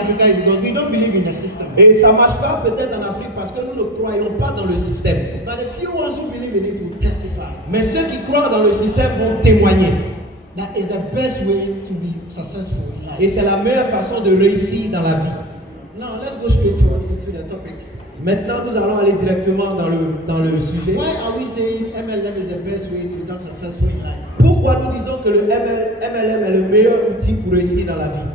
Africa is because we don't believe in the system. Et ça marche pas peut-être en Afrique parce que nous ne croyons pas dans le système. But the few ones who believe in it will testify. Mais ceux qui croient dans le système vont témoigner. That is the best way to be successful in life. Et c'est la meilleure façon de réussir dans la vie. Now let's go straight forward into the topic. Maintenant, nous allons aller directement dans le sujet. Why are we saying MLM is the best way to become successful in life? Pourquoi nous disons que le MLM est le meilleur outil pour réussir dans la vie?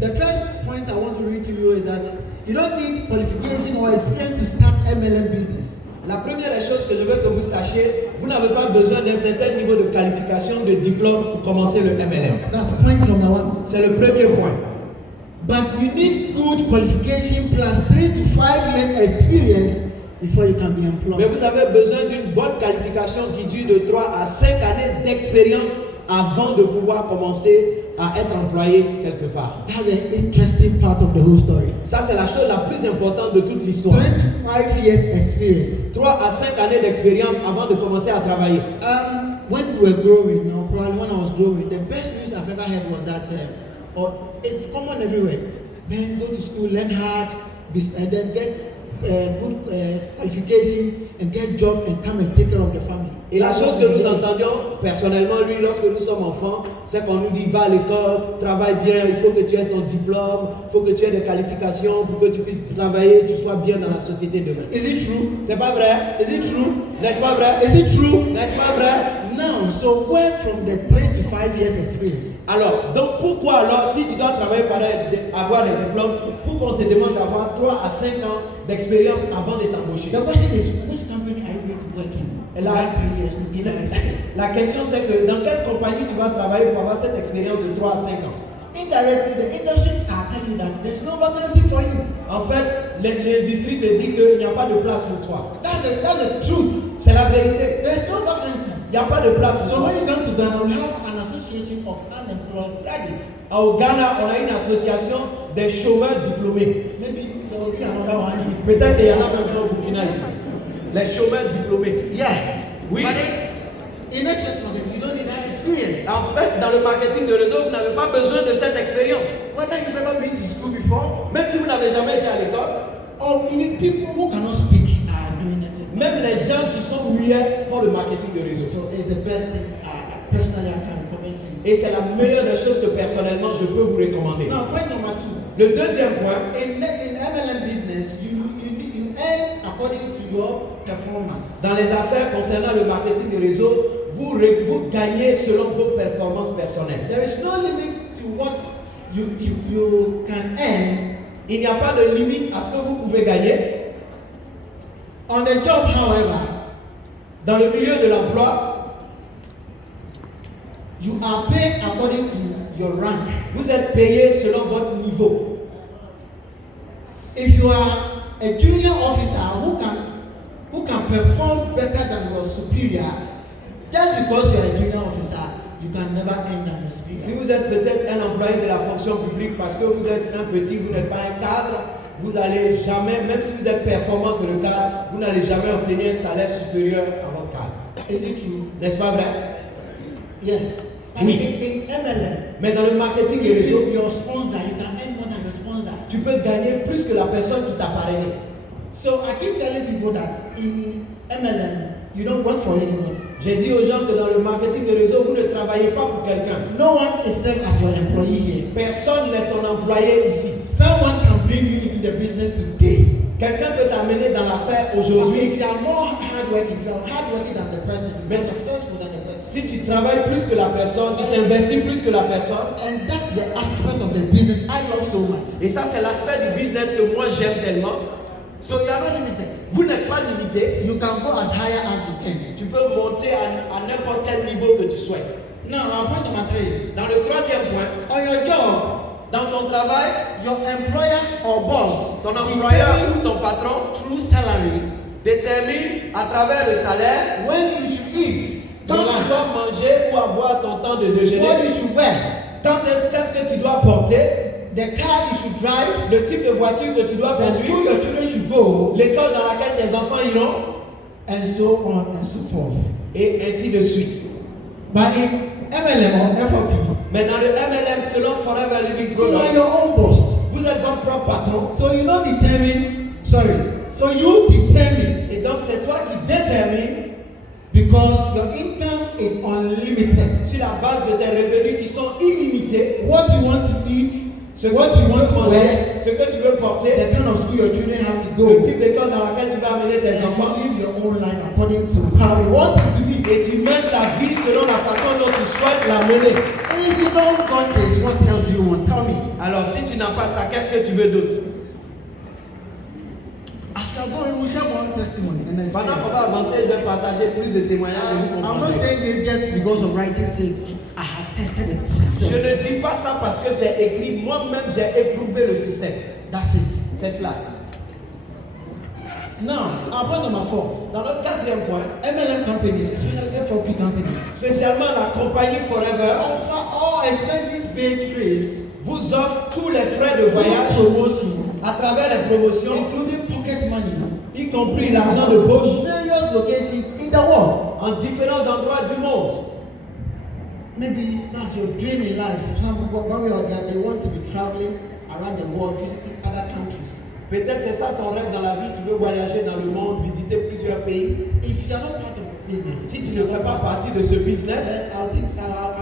The first point I want to read to you is that you don't need qualification or experience to start MLM business. La première chose que je veux que vous sachiez, vous n'avez pas besoin d'un certain niveau de qualification, de diplôme pour commencer le MLM. That's point number one. C'est le premier point. But you need good qualification plus 3 to 5 years experience before you can be employed. Mais vous avez besoin d'une bonne qualification qui dure de 3 à 5 années d'expérience avant de pouvoir commencer à être employé quelque part. That's the interesting part of the whole story. Ça, c'est la chose la plus importante de toute l'histoire. 3 to 5 years experience. 3 à 5 années d'expérience avant de commencer à travailler. When we were growing, or probably when I was growing, the best news I've ever heard was that it's common everywhere. Men go to school, learn hard, and then get good qualification and get job and come and take care of the family. Et la chose que nous entendions personnellement, lui, lorsque nous sommes enfants, c'est qu'on nous dit va à l'école, travaille bien, il faut que tu aies ton diplôme, il faut que tu aies des qualifications pour que tu puisses travailler, tu sois bien dans la société demain. Is it true? C'est pas vrai? Is it true? N'est-ce pas vrai? Is it true? N'est-ce pas vrai? Now, so where from the 3 to 5 years experience? Alors, donc pourquoi alors, si tu dois travailler par avoir des diplômes, pourquoi on te demande d'avoir 3 à 5 ans d'expérience avant de t'embaucher? The question is, which company are you going to work in? La question c'est que dans quelle compagnie tu vas travailler pour avoir cette expérience de 3 à 5 ans? Indirectly, the industry are telling you that there's no vacancy for you. En fait, l'industrie te dit qu'il n'y a pas de place pour toi. That's the truth. C'est la vérité. There's no vacancy. Il n'y a pas de place pour So toi. when you come to Ghana, we have an association of unemployed graduates. Au Ghana, on a une association des chômeurs diplômés. Maybe there will be another one. Peut-être qu'il y en a même au Burkina ici. Les chômeurs diplômés. Yeah. Oui. But in network marketing, you don't need that experience. En fait, dans le marketing de réseau, vous n'avez pas besoin de cette expérience. Whether you've ever been to school before, Même si vous n'avez jamais été à l'école, or even people who cannot speak are doing it. même les gens qui sont muets font le marketing de réseau. So it's the best thing personally I can recommend to you. Et c'est la meilleure des choses que personnellement je peux vous recommander. Now, point number 2. Le deuxième point, In MLM business, you earn according to your performance. dans les affaires concernant le marketing de réseau, vous gagnez selon vos performances personnelles. There is no limit to what you can earn. Il n'y a pas de limite à ce que vous pouvez gagner. On the job, however, Dans le milieu de l'emploi, you are paid according to your rank. vous êtes payé selon votre niveau. If you are a junior officer who can perform better than your superior, just because you are a junior officer, you can never earn than your superior. Si vous êtes peut-être un employé de la fonction publique parce que vous êtes un petit, vous n'êtes pas un cadre, vous n'allez jamais, même si vous êtes performant que le cadre, vous n'allez jamais obtenir un salaire supérieur à votre cadre. Is it true? N'est-ce pas vrai? Yes. Oui. In MLM, Mais dans le marketing et if réseau, your sponsor, you can earn more than your sponsor. tu peux gagner plus que la personne qui t'a parrainé. So I keep telling people that in MLM, you don't work for anyone. J'ai dit aux gens que dans le marketing de réseau, vous ne travaillez pas pour quelqu'un. No one is served as your employee here. Personne n'est ton employé ici. Someone can bring you into the business today. Quelqu'un peut t'amener dans l'affaire But aujourd'hui. if you are more hardworking, if you are hardworking than the person, you are successful than the person. Si tu travailles plus que la personne, tu t'investis plus que la personne. And that's the aspect of the business I love so much. Et ça, c'est l'aspect du business que moi j'aime tellement. So you are not limited. Vous n'êtes pas limité. You can go as higher as you can. Tu peux monter à n'importe quel niveau que tu souhaites. Now, point number 3. Dans le troisième point, On your job, dans ton travail, your employer or boss, ton employeur determine ou ton patron through salary détermine à travers le salaire when you should eat, quand your tu lunch, dois manger ou avoir ton temps de what déjeuner, you should wear, qu'est-ce que tu dois porter, the car you should drive, le type de voiture que tu dois the school conduire, your children should go, l'école dans laquelle tes enfants iront, and so on and so forth. et ainsi de suite. But in MLM or FOP, Mais dans le MLM, selon Forever Living you are Product, your own boss. vous êtes votre propre patron. So you don't determine, so you determine, Et donc c'est toi qui détermines because your income is unlimited. sur la base de tes revenus qui sont illimités, What you want to eat, ce que what tu you veux want to manger, wear, ce que tu veux porter, the kind of school your children have to le go. type d'école dans laquelle tu vas amener tes And enfants. you live your own life according to how you want it to be. Et tu mènes ta vie selon la façon dont tu souhaites la mener. If you don't got this, what else do you want? Tell me. Alors si tu n'as pas ça, qu'est-ce que tu veux d'autre? As we are going, we'll share more testimony and Pendant qu'on experience. va avancer, je vais partager plus de témoignages et vous I'm not comprendrez. saying this just because of writing sake. I have tested the Je system. ne dis pas ça parce que c'est écrit. Moi-même, j'ai éprouvé le système. That's it. C'est cela. Now, our point number 4. Dans notre quatrième point, MLM companies, especially FOP companies, spécialement la compagnie Forever, offer all expenses paid trips, vous offre tous les frais de voyage voyage promotions, à travers les promotions, including pocket money, y compris l'argent de poche, to various locations in the world. en différents endroits du monde. Maybe that's your dream in life. One way or the other, you want to be traveling around the world, visiting other countries. Peut-être c'est ça ton rêve dans la vie, tu veux voyager dans le monde, visiter plusieurs pays. If you are not part of business, Si tu ne fais pas partie de ce business, I think I'll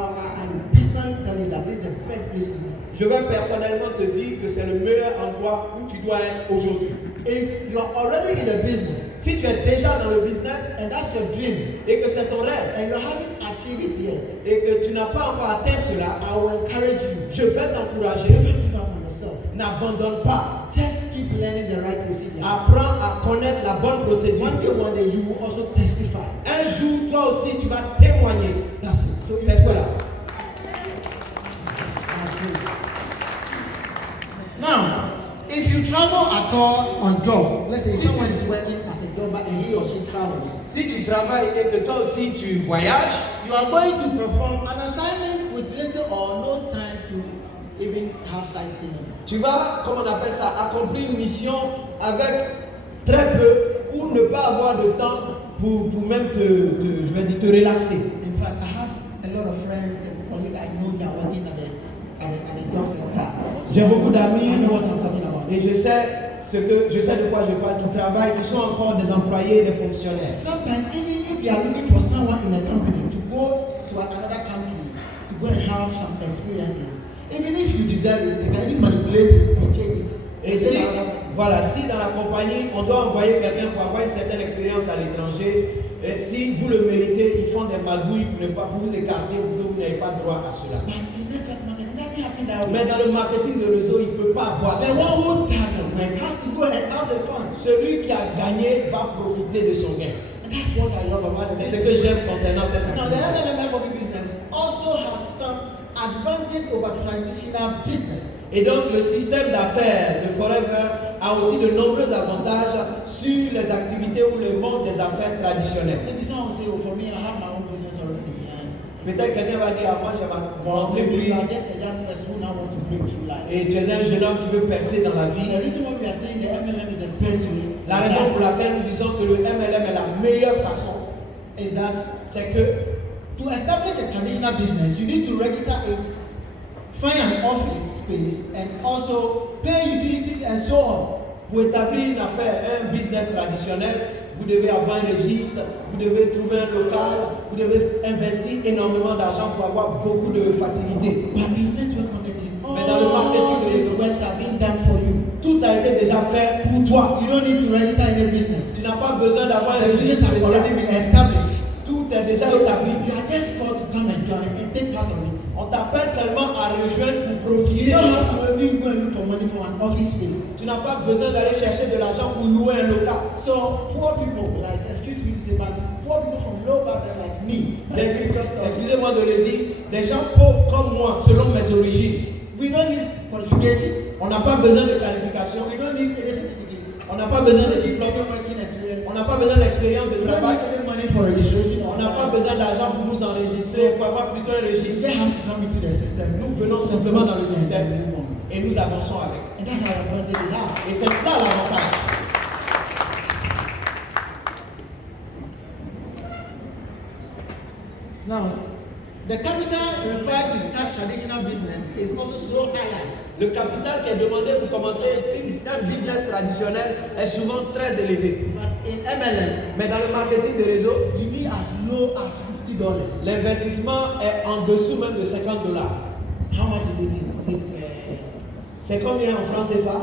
personally tell you that this is the best place to be. je vais personnellement te dire que c'est le meilleur endroit où tu dois être aujourd'hui. If you are already in the business Si tu es déjà dans le business and that's your dream et que c'est ton rêve and you haven't achieved it yet, et que tu n'as pas encore atteint cela, I will encourage you. je vais t'encourager. Never give up on yourself. N'abandonne pas. Just keep learning the right procedure. Apprends à connaître la bonne procédure. One day you will also testify. Un jour, toi aussi, tu vas témoigner. That's it. So C'est cela. Now, if you travel at all on job, let's say someone is working as a jobber and he or she travels, Si tu travailles et que toi aussi tu voyages, you are going to perform an assignment with little or no time to even have sightseeing. tu vas, comme on appelle ça, accomplir une mission avec très peu ou ne pas avoir de temps pour même je vais dire, te relaxer. In fact, I have a lot of friends and colleagues I know that are working at the job center. J'ai beaucoup d'amis I know what I'm talking about. et je sais de quoi je parle, qui travaillent, qui sont encore des employés, des fonctionnaires. Sometimes even if you are looking for someone in a company to go to another country to go and have some experiences, even if you deserve it, they can even manipulate it and change it. Et si, voilà, si dans la compagnie, on doit envoyer quelqu'un pour avoir une certaine expérience à l'étranger, et si vous le méritez, ils font des magouilles pour vous écarter, pour que vous n'ayez pas droit à cela. But in network marketing, it doesn't happen that way. Mais dans le marketing de réseau, il ne peut pas avoir The ça. one who does the work has to go and have the fun. Celui qui a gagné va profiter de son gain. And that's what I love about C'est it. ce que j'aime concernant cette Now, the activité. MLM FOB business also has some advantage over traditional business. Et donc, le système d'affaires de Forever a aussi de nombreux avantages sur les activités ou le monde des affaires traditionnelles. Maybe someone will say, oh, for me, I have my own business already. Peut-être quelqu'un va dire, ah, moi j'ai mon You entreprise are just a young person who now want to break through life. et tu es un jeune homme qui veut percer dans la And vie. the reason why we are saying the MLM is the best way La raison pour laquelle nous disons que le MLM est la meilleure façon, is that c'est que to establish a traditional business, you need to register it, find an office space, and also pay utilities and so on. pour établir une affaire, un business traditionnel, vous devez avoir un registre, vous devez trouver un local, vous devez investir énormément d'argent pour avoir beaucoup de facilités. But in network marketing, Mais dans le marketing all de these réseau, works are being done for you. tout a été déjà fait pour toi. You don't need to register any business. Tu n'as pas besoin d'avoir un The business registre has already spécial. been established. Tout est déjà So établi. you are just called to come and join and take part of it. On t'appelle seulement à rejoindre pour You profiter de don't have ça. to even go and look for money for an office space. Tu n'as pas besoin d'aller chercher de l'argent pour louer un local. So poor people, like excuse me to say, but poor people from low background like me, Excusez-moi de le dire, des gens pauvres comme moi, selon mes origines, we don't need qualification. on n'a pas besoin de qualification, We don't need any certificate. on n'a pas besoin de Diploma diplôme, working experience. on n'a pas besoin d'expérience de We don't travail, need any money for registration. on n'a pas besoin d'argent pour nous enregistrer, pour avoir plutôt un You registre. just have to come into the system. Nous venons simplement dans le système And move on. et nous avançons avec. And that's our advantage is ours. Et c'est cela l'avantage. Now, the capital required to start traditional business is also so higher Le capital qui est demandé pour commencer un business traditionnel est souvent très élevé. But in MLM, Mais dans le marketing de réseau, you need as low as $50. l'investissement est en dessous même de $50. How much is it? Is it C'est combien en francs CFA?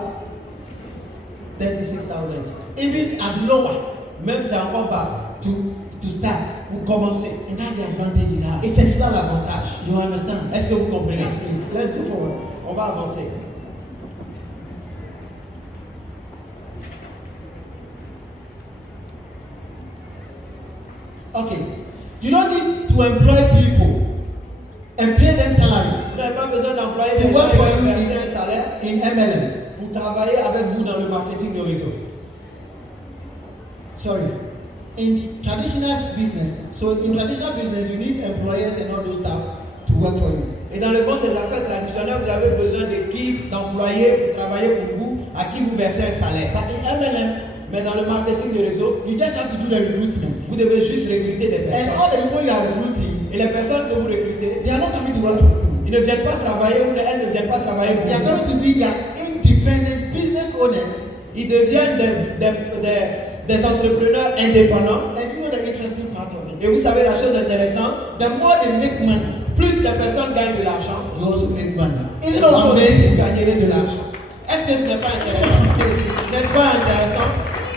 36,000. even as lower Même c'est encore bas to start? pour commencer. And that's the advantage it has. Et c'est cela l'avantage. You understand? Est-ce que vous comprenez? Let's go forward. On va avancer. Okay. You don't need to employ people and pay them salary Vous n'avez pas besoin d'employer to des work gens for qui you vont verser un salaire in MLM. pour travailler avec vous dans le marketing de réseau. Sorry. In traditional business, so in traditional business, you need employers and all those stuff to work for you. Et dans le monde des affaires traditionnelles, vous avez besoin d'équipes, d'employés pour travailler pour vous, à qui vous versez un salaire. But in MLM, Mais dans le marketing de réseau, you just have to do the recruitment. vous devez juste recruter des And personnes. all the people you are recruiting, Et les personnes que vous recrutez, they are not coming to work for you. ils ne viennent pas travailler ou elles ne viennent pas travailler pour They are vous. going to be their independent business owners. Ils deviennent des entrepreneurs indépendants. And you know the interesting part of it. Et vous savez la chose intéressante, The more they make money, plus les personnes gagnent de l'argent, you also make money. et It's vous not aussi amazing. vous gagnerez de l'argent. Est-ce que ce n'est pas intéressant? N'est-ce pas intéressant?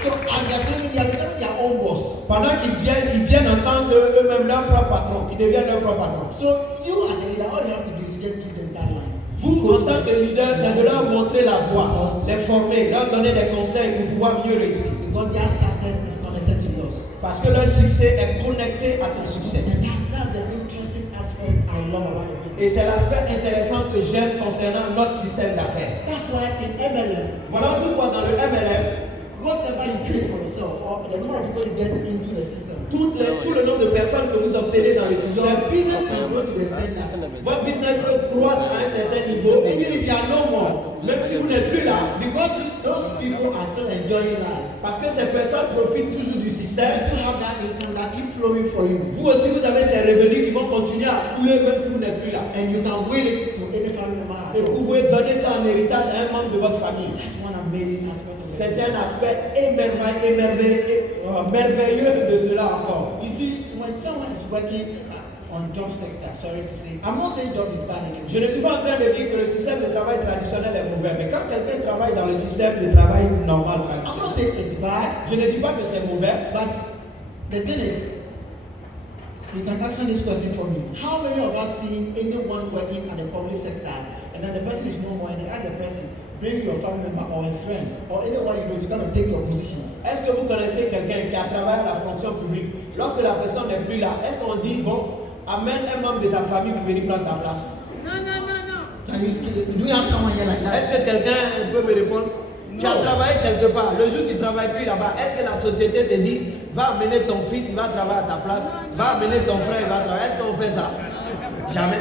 So as they are coming, they are becoming their own boss. Pendant qu'ils viennent en tant qu'eux-mêmes leurs propres patrons. Ils deviennent leurs propres patrons. So you as a leader, all you have to do is just give them guidelines. Vous, en tant que leader, c'est de leur montrer la voie, les former, leur donner des conseils pour pouvoir mieux réussir. Because their success is connected to yours. Parce que leur succès est connecté à ton succès. And that's the interesting aspect I love about the business. Et c'est l'aspect intéressant que j'aime concernant notre système d'affaires. That's why in MLM, Voilà pourquoi dans le MLM, whatever you create for yourself or the number of people you get into the system, tout le nombre de personnes que vous obtenez dans le système, your business can grow to the extent that votre business peut croître à un certain niveau, even if you are no more, même si vous n'êtes plus là, because those people are still enjoying life, parce que ces personnes profitent toujours du they système. still have that income that keep flowing for you. Vous aussi, vous avez ces revenus qui vont continuer à couler même si vous n'êtes plus là. And you can will it to any family member at Et vous all. pouvez donner ça en héritage à un membre de votre famille. That's one amazing aspect of it. C'est un aspect merveilleux de cela encore. You see, when someone is working on job sector, sorry to say, I'm not saying job is bad anymore. Je ne suis pas en train de dire que le système de travail traditionnel est mauvais, mais quand quelqu'un travaille dans le système de travail normal I'm not traditionnel, saying it's bad, je ne dis pas que c'est mauvais, but the thing is, you can answer this question for me. How many of us see anyone working at the public sector and then the person is no more and they ask the person, bring your family member or a friend or anyone you know to come and take your position? est-ce que vous connaissez quelqu'un qui a travaillé à la fonction publique? Lorsque la personne n'est plus là, est-ce qu'on dit, bon, amène un membre de ta famille pour venir prendre ta place? Can you, do you have someone here like Est-ce that? que quelqu'un peut me répondre? Tu as travaillé quelque part, le jour où tu ne travailles plus là-bas, est-ce que la société te dit, va amener ton fils, il va travailler à ta place, va amener ton frère, il va travailler? Est-ce qu'on fait ça? Jamais.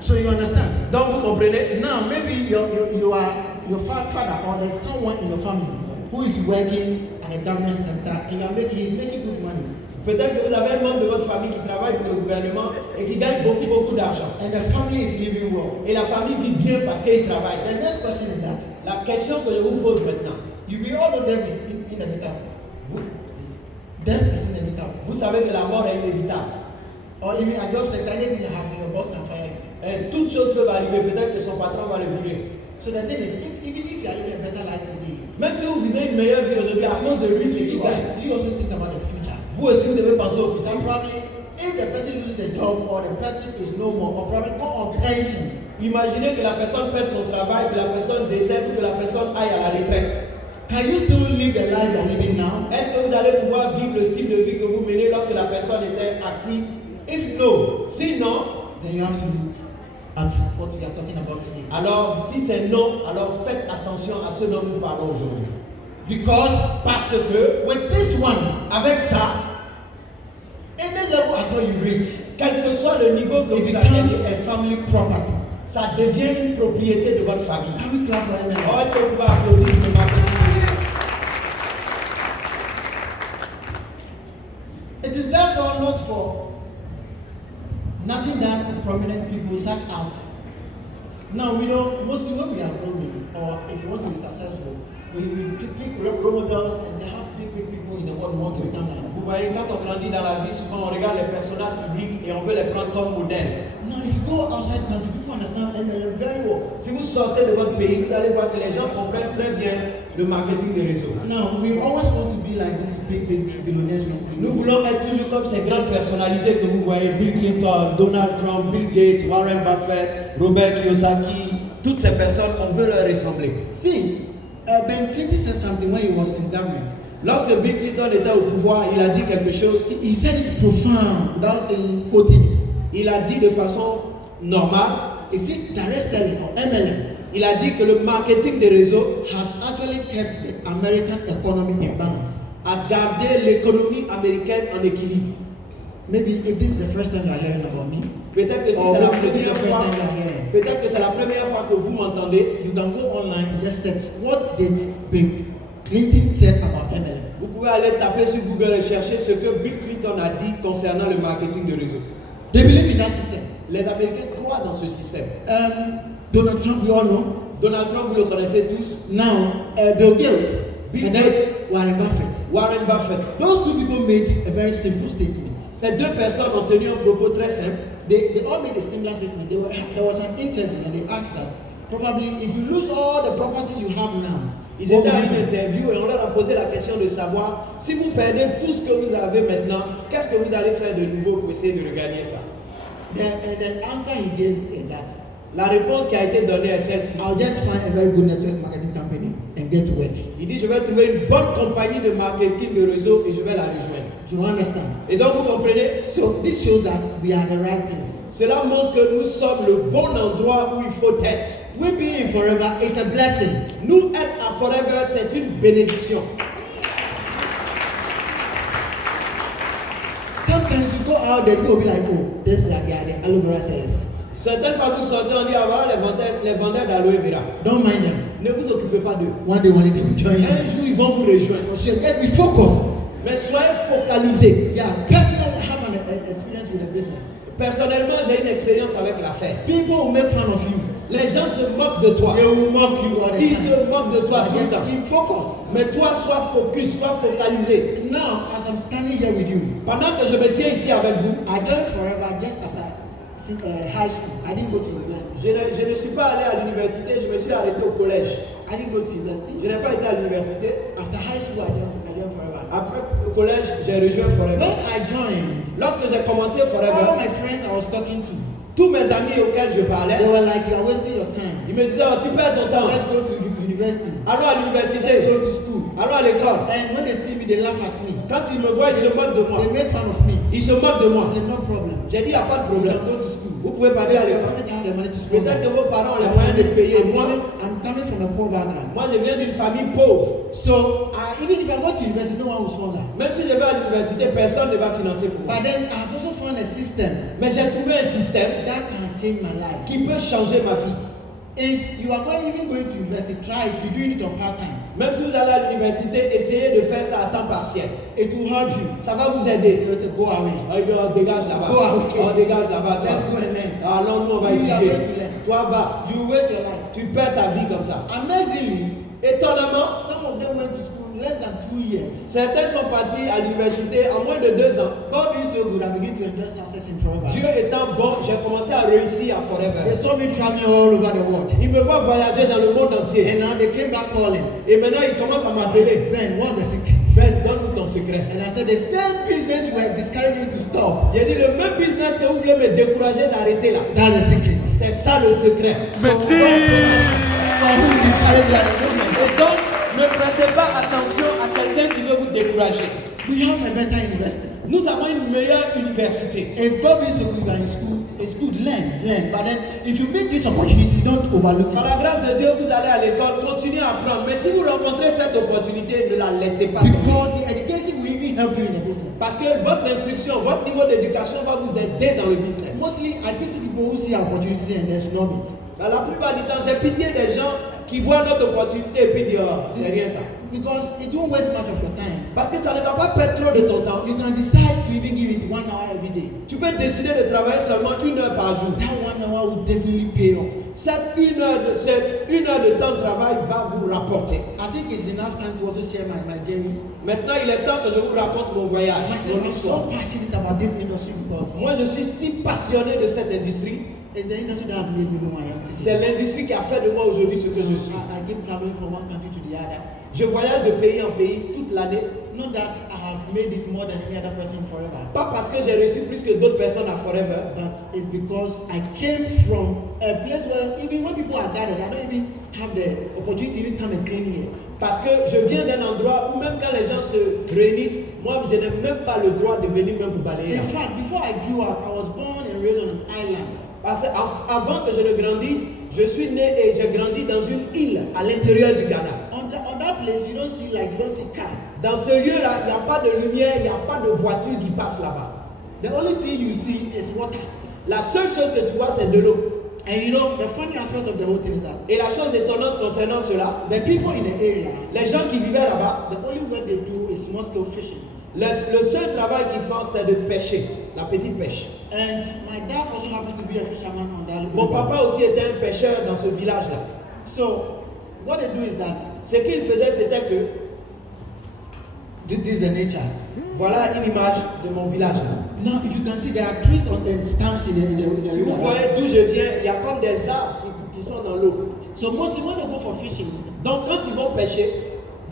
So you understand? Donc vous comprenez? Now maybe your father or there's someone in your family who is working at the government sector and he's making good money. Peut-être que vous avez un membre de votre famille qui travaille pour le gouvernement et qui gagne beaucoup d'argent. And the family is living well. Et la famille vit bien parce qu'il travaille. The next question is that La question que je vous pose maintenant, we all know death is inevitable. vous, Death is inevitable. vous savez que la mort est inévitable. Or even a job sector, anything can happen, your boss can fire you. Et toutes choses peuvent arriver, peut-être que son patron va le virer. So the thing is, even if you are living a better life today, Même si vous vivez une meilleure vie aujourd'hui, à cause de lui, c'est qui gagne. you also think about the future. Vous aussi, vous devez penser au futur. And probably, if the person loses the job or the person is no more, or probably go on pension, Imaginez que la personne perde son travail, que la personne décède ou que la personne aille à la retraite. can you still live the life you are living now? Est-ce que vous allez pouvoir vivre le style de vie que vous menez lorsque la personne était active? If no, sinon, Then you have to look at what we are talking about today. alors si c'est non, alors faites attention à ce dont nous parlons aujourd'hui. Parce que with this one, Avec ça, any level at all you reach, quel que soit le niveau que it vous becomes atteignez, a family property. ça devient une propriété de votre famille. Can we clap for anyone? Alors, est-ce que vous pouvez applaudir le marketing? It is therefore not for nothing that prominent people such as Now we know mostly when we are growing, or if you want to be successful, we pick role models, and they have big people in the world who want to become like. Vous voyez, quand on grandit dans la vie, souvent on regarde les personnages publics et on veut les prendre comme modèles. Now, if you go outside country, people understand MLM very well. Si vous sortez de votre pays, vous allez voir que les gens comprennent très bien le marketing des réseaux. Now, we always want to be like these big billionaires. Nous voulons être toujours comme ces grandes personnalités que vous voyez, Bill Clinton, Donald Trump, Bill Gates, Warren Buffett, Robert Kiyosaki, toutes ces personnes, on veut leur ressembler. See, Ben Clinton said something when he was in government. Lorsque Bill Clinton était au pouvoir, il a dit quelque chose. He said it profound, without saying, quoting it. Il a dit de façon normale. He said direct selling or MLM Il a dit que le marketing des réseaux has actually kept the American economy in balance. a gardé l'économie américaine en équilibre. Maybe if this is the first time you are hearing about me, Peut-être que si or c'est la maybe the première first fois, time you are hearing, peut-être que c'est la première fois que vous m'entendez, you can go online and just search what did Bill Clinton said about MLM. vous pouvez aller taper sur Google et chercher ce que Bill Clinton a dit concernant le marketing de réseau. They believe in that system. Les Américains croient dans ce système. Donald Trump, we all know. Donald Trump, vous le connaissez tous. Now, Bill Gates, Bill and then Gates. Warren Buffett. Warren Buffett. Those two people made a very simple statement. Ces deux personnes ont tenu un propos très simple. They all made a similar statement. There was an interview and they asked that probably if you lose all the properties you have now, Ils étaient à une interview et on leur a posé la question de savoir si vous perdez tout ce que vous avez maintenant, qu'est-ce que vous allez faire de nouveau pour essayer de regagner ça? The answer he gave is that La réponse qui a été donnée est celle-ci. I'll just find a very good network marketing company and get to work. Il dit je vais trouver une bonne compagnie de marketing de réseau et je vais la rejoindre. Do you understand? Et donc vous comprenez? So this shows that we are at the right place. Cela montre que nous sommes le bon endroit où il faut être. We being in forever is a blessing. Nous être à Forever, c'est une bénédiction. Sometimes you go out there, people will be like, oh, this is like the aloe vera sellers. Certaines fois vous sortez, on dit ah voilà les vendeurs d'aloe vera. Don't mind them. Ne vous occupez pas d'eux. One day they will join you. Un jour ils vont vous rejoindre. For sure, get me focused. Mais soyez focalisés. Yeah, personally, I have an experience with the business. Personnellement, j'ai une expérience avec l'affaire. People will make fun of you. Les gens se moquent de toi. They will mock you all the Ils time. se moquent de toi But tout le just temps. keep focused. Mais toi, sois focus, sois focalisé. Now, as I'm standing here with you, Pendant que je me tiens ici avec vous, I joined Forever just after high school. I didn't go to university. je ne suis pas allé à l'université, je me suis arrêté au collège. I didn't go to university. Je n'ai pas été à l'université. After high school, I joined Forever. Après le collège, j'ai rejoint Forever. When I joined, Lorsque j'ai commencé all Forever, my friends I was talking to, tous mes amis auxquels je parlais, they were like, you are wasting your time. ils me disaient oh, tu perds ton temps. Let's go to university. Allons à Let's l'université, go to school. allons à l'école. And when they see me, they laugh at me. Quand ils me voient, ils se moquent de moi. They make fun of me. Ils se moquent de moi. I said, no problem. J'ai dit, il n'y a pas de You problème. can go to school. Vous pouvez partir à Your l'école. parents have the money to spend. Peut-être que vos parents ont les moyens de payer. I'm coming from a poor background. Moi, je viens d'une famille pauvre. So even if I go to university, no one will sponsor. Même si je vais à l'université, personne ne va financer pour moi. But then I've also found a system Mais j'ai trouvé un système that can change my life. qui peut changer ma vie. If you are even going to university, try it. Be doing it on part time. Même si vous allez à l'université, essayez de faire ça à temps partiel. It will help you. Ça va vous aider. You will say, go away. On dégage là-bas. Go away. On dégage là-bas. Let's go and learn. Allons, nous, on va You are étudier. going to learn. Toi, va. You will waste your life. Tu perds ta vie comme ça. Amazingly, Étonnamment, some of them went to school less than 2 years. certains sont partis à l'université en moins de 2 ans. God being so good, I begin to enjoy success in forever. Dieu étant bon, j'ai commencé à réussir à They Forever. saw me traveling all over the world. Ils me voient voyager dans le monde entier. And now they came back calling. Et maintenant, ils commencent à m'appeler. Ben, what's the secret? Ben, donne-nous ton secret. And I said, the same business you were discouraging me to stop. J'ai dit, le même business que vous voulez me décourager d'arrêter là. That's the secret. C'est ça le secret. Merci. For who discourage you at the moment. Et donc, ne prêtez pas attention à quelqu'un qui veut vous décourager. We have a better university. Nous avons une meilleure université. If God being so good, you are in school, it's good, learn. But then, if you meet this opportunity, don't overlook Par it. la grâce de Dieu, vous allez à l'école, continuez à apprendre. Mais si vous rencontrez cette opportunité, ne la laissez pas tomber. Because the education will even help you in the business. Parce que votre instruction, votre niveau d'éducation va vous aider dans le business. Mostly, I pity people who see opportunities and then snub it. Dans la plupart du temps, j'ai pitié des gens qui voient notre opportunité et puis disent, oh, c'est rien ça. Because it won't waste much of your time. Parce que ça ne va pas perdre trop de ton temps. You can decide to even give it 1 hour every day. Tu peux décider de travailler seulement 1 heure par jour. That 1 hour will definitely pay off. Cette une heure de temps de travail va vous rapporter. I think it's enough time to also share my journey. Maintenant, il est temps que je vous raconte mon voyage, Myself, mon I'm histoire. so passionate about this industry because Moi, je suis si passionné de cette industrie. it's the industry that has made me who I am C'est today. l'industrie qui a fait de moi aujourd'hui ce que je suis. I keep traveling from one country to the other. Je voyage de pays en pays toute l'année. Not that I have made it more than any other person forever, Pas parce que j'ai reçu plus que d'autres personnes à Forever. but it's because I came from a place where even when people are gathered, I don't even have the opportunity to even come and clean here. Parce que je viens d'un endroit où même quand les gens se réunissent, moi je n'ai même pas le droit de venir même pour balayer. In fact, before I grew up, I was born and raised on an island. Parce qu'avant que je ne grandisse, je suis né et j'ai grandi dans une île à l'intérieur du Ghana. On that place, you don't see car. Dans ce lieu-là, il n'y a pas de lumière, il n'y a pas de voiture qui passe là-bas. The only thing you see is water. La seule chose que tu vois, c'est de l'eau. And you know, the funny aspect of the whole thing is that Et la chose étonnante concernant cela, the people in the area, les gens qui vivaient là-bas, the only work they do is small scale fishing. le seul travail qu'ils font, c'est de pêcher, la petite pêche. And my dad also happens to be a fisherman on that Mon river. papa aussi était un pêcheur dans ce village-là. So, what they do is that Ce qu'il faisait, c'était que, this is the nature. voilà une image de mon village. Now, if you can see, there are trees on the stumps in the Si vous river. voyez d'où je viens, il y a comme des arbres qui sont dans l'eau. So, mostly when they go for fishing, Donc quand ils vont pêcher,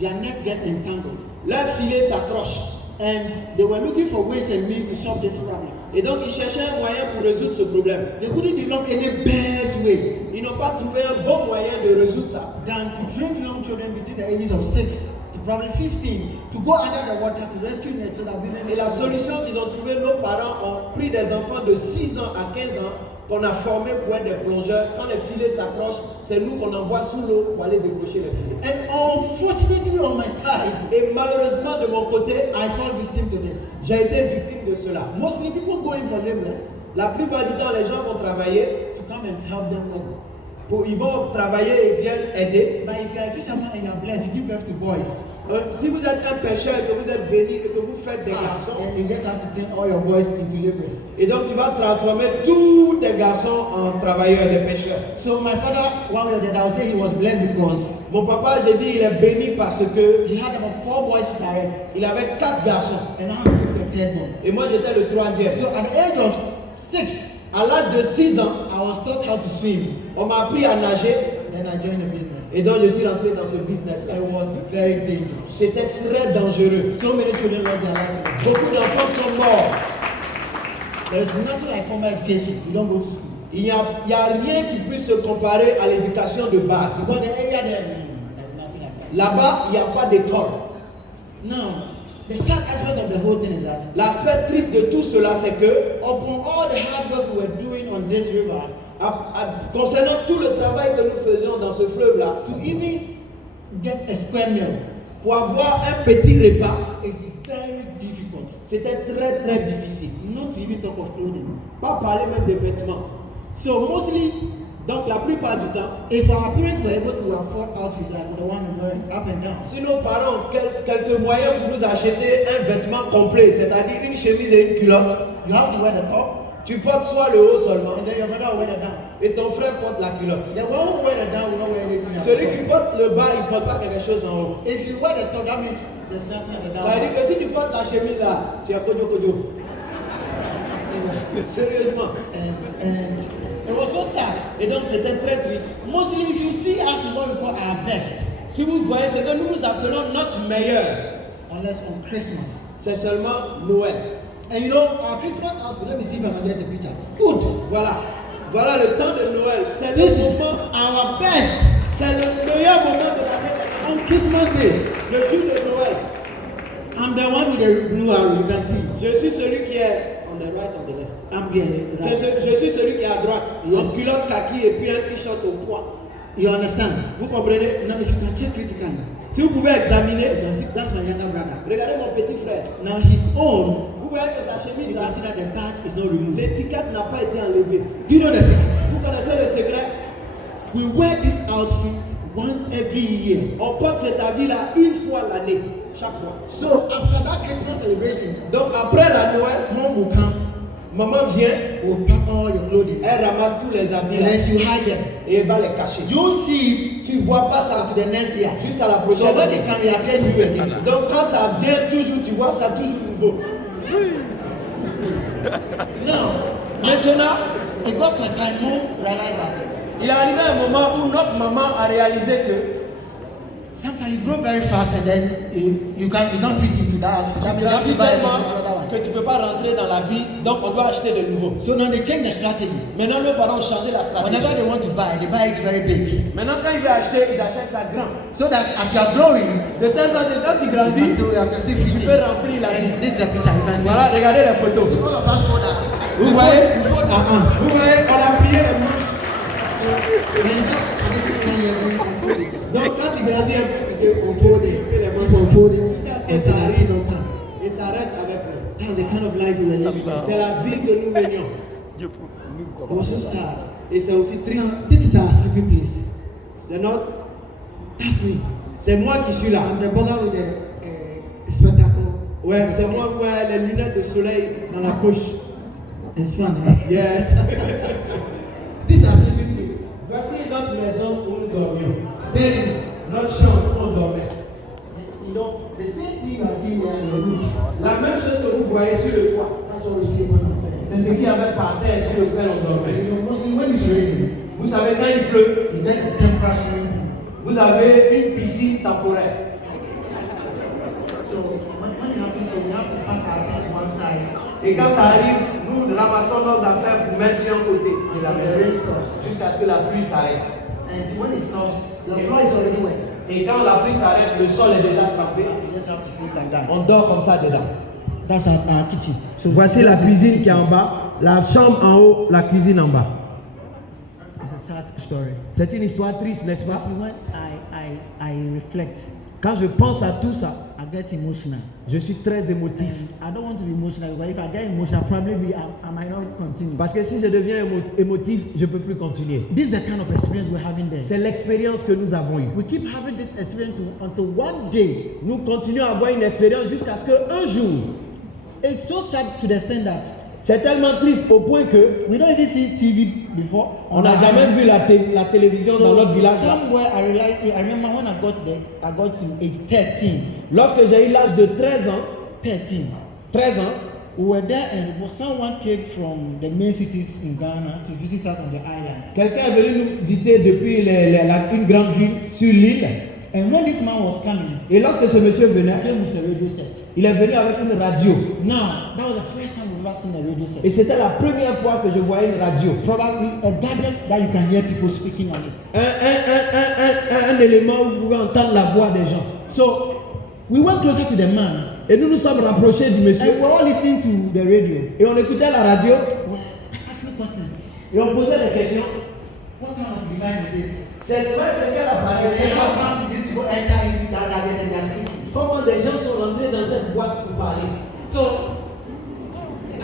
their nets get entangled. leur filet s'accroche. And they were looking for ways and means to solve this problem. Et donc ils cherchaient un moyen pour résoudre ce problème. They couldn't develop any best way Ils n'ont pas trouvé un bon moyen de résoudre ça. than to train young children between the ages of 6 to probably 15 to go under the water to rescue nets so that business. Et la solution qu'ils ont trouvée, nos parents ont pris des enfants de 6 ans à 15 ans qu'on a formés pour être des plongeurs. Quand les filets s'accrochent, c'est nous qu'on envoie sous l'eau pour aller décrocher les filets. And unfortunately on my side, Et malheureusement de mon côté, I fall victim to this. j'ai été victime de cela. Mostly people going for laborers La plupart du temps, les gens vont travailler, to come and help them work. ils vont travailler et viennent aider. But if you are a fisherman and you are blessed, you give birth to boys. Si vous êtes un pêcheur et que vous êtes béni et que vous faites des garçons, And you just have to turn all your boys into laborers. et donc tu vas transformer tous tes garçons en travailleurs, des pêcheurs. So my father, one way or the other, I would say he was blessed because Mon papa, j'ai dit, il est béni parce que he had about 4 boys to direct. il avait 4 garçons And now I'm the third one. et moi j'étais le 3e. So at the age of 6, À l'âge de 6 ans, I was taught how to swim. on m'a appris à nager Then I joined the business. et donc je suis rentré dans ce business-là. It was very dangerous. C'était très dangereux. So many children lost their life. Beaucoup d'enfants sont morts. There is nothing like formal education. You don't go to school. Il n'y a rien qui puisse se comparer à l'éducation de base. Because the area there, there is nothing like that. Là-bas, il n'y a pas d'école. Now, the sad aspect of the whole thing is that L'aspect triste de tout cela, c'est que, upon all the hard work we were doing on this river, concernant tout le travail que nous faisions dans ce fleuve-là, to even get a square meal pour avoir un petit repas, is very difficult. c'était très très difficile. Not to even talk of clothing. Pas parler même des vêtements. So mostly, Donc la plupart du temps, if our parents were able to afford outfits like the one we wear up and down, si nos parents ont quelques moyens pour nous acheter un vêtement complet, c'est-à-dire une chemise et une culotte, you have to wear the top, tu portes soit le haut seulement and then your brother will wear the down. et ton frère porte la culotte. The one who wear the down will not wear anything. at Celui all. qui porte le bas, il ne porte pas quelque chose en haut. If you wear the top, that means there's nothing at the down. Ça veut dire que si tu portes la chemise là, tu as kojo kojo. Sérieusement. And it was so sad. Et donc c'était très triste. Mostly, if you see us, what we call our best, Si vous voyez ce que nous nous appelons notre meilleur, unless on Christmas. c'est seulement Noël. And you know, our Christmas outfit, let me see if I can get a picture. Good. Voilà. Voilà le temps de Noël. C'est This le is moment, our best c'est le meilleur moment de l'année. on Christmas Day. Le jour de Noël. I'm the one with the blue arrow, you can see. Je suis celui qui est on the right, on the left. I'm here. Je suis celui qui est à droite. Yes. En culotte kaki et puis un t-shirt au poids. You understand? Vous comprenez? Now, if you can check critically, Si vous pouvez you examiner, can see that's my younger brother. regardez mon petit frère. Now, his own, Vous voyez que sa chemise you là, can see that the badge is not removed. l'étiquette n'a pas été enlevée. Do you know the secret? Vous connaissez le secret? We wear this outfit once every year. On porte cet habit-là une fois l'année, chaque fois. So after that Christmas celebration, Donc après la Noël, mom will come, maman vient, will pack all your clothing, elle ramasse tous les habits and là, then she will hide them. et elle va les cacher. You see it Tu vois pas ça to the next year. jusqu'à la So prochaine when année. it can be appear new again. Donc quand ça vient toujours, tu vois ça toujours nouveau. Now, Maintenant, it got to a time mom realized that il est arrivé un moment où notre maman a réalisé que sometimes you grow very fast and then you can't fit into that outfit. That means you have tu to buy tellement another one. que tu peux pas rentrer dans l'habit, donc on doit acheter de nouveau. So now they change the strategy. Maintenant, nos parents ont changé la stratégie. Whenever they want to buy, they buy it very big. Maintenant, quand ils veulent acheter, ils achètent ça grand. So that as you are growing, De telle sorte que quand tu you grandis, can still fit tu in. peux remplir l'habit. And this is a picture you can see. Voilà, regardez les photos. So all of us know that. Vous voyez, vous voyez, on a plié les manches. Donc quand tu grandis un peu, tu peux foldé, les manches foldées, jusqu'à ce que ça arrive et ça reste avec nous. That's the kind of life we were living. C'est la vie que nous menions. It was so sad. Et c'est aussi triste. Now, this is our sleeping place. C'est notre, That's me. c'est moi qui suis là. I'm the brother with the spectacle. Ouais, c'est moi qui ai les lunettes de soleil dans la poche. It's fun, eh? Yes. This is our sleeping place. Voici notre maison où nous dormions. Then, Notre chambre où on dormait. you know, the same thing you are seeing there on the roof. La même chose que vous voyez sur le toit. That's what we sleep on. C'est ce qu'il y avait par terre sur lequel on dormait. You know, mostly when it's raining, Vous savez, quand il pleut, you get a temporary swimming pool. vous avez une piscine temporaire. So when it happens, so we have to pack our things to one side. Et quand ça arrive, nous ramassons nos affaires pour mettre sur un côté de la The maison rain stops. jusqu'à ce que la pluie s'arrête. And when it stops, the floor is already wet. Et quand la pluie s'arrête, le sol est déjà trempé. You just have to sleep like that. On dort comme ça dedans. That's our kitchen. So Voici la cuisine qui est en bas, la chambre en haut, la cuisine en bas. It's a sad story. C'est une histoire triste, n'est-ce pas? When I reflect, Quand je pense à tout ça, I get emotional. je suis très émotif. And I don't want to be emotional because if I get emotional, probably I might not continue. Parce que si je deviens émotif, je ne peux plus continuer. This is the kind of experience we're having there. C'est l'expérience que nous avons eue. We keep having this experience until one day, Nous continuons à avoir une expérience jusqu'à ce qu'un jour, it's so sad to the extent that c'est tellement triste au point que we don't even see TV before. on n'a jamais vu la télévision dans notre village. Là. Somewhere I remember when I got there, I got to age 13. Lorsque j'ai eu l'âge de 13 ans, 13 ans, we were there and someone came from the main cities in Ghana to visit us on the island. quelqu'un est venu nous visiter depuis une grande ville sur l'île. And when this man was coming, Et lorsque ce monsieur he venait, came with a radio set. il est venu avec une radio. Now, that was the first time we've ever seen a radio set. Et c'était la première fois que je voyais une radio. Probably a gadget that you can hear people speaking on it. Un élément où vous pouvez entendre la voix des gens. So we went closer to the man Et nous nous sommes rapprochés du and monsieur. we were all listening to the radio. Et on écoutait la radio. Well, asking questions. Et on posait des questions. What kind of device is this? C'est quoi ce qu'elle a parlé? They say, how some these people enter into that gadget and they are speaking. Comment des gens sont rentrés dans cette boîte pour parler? So,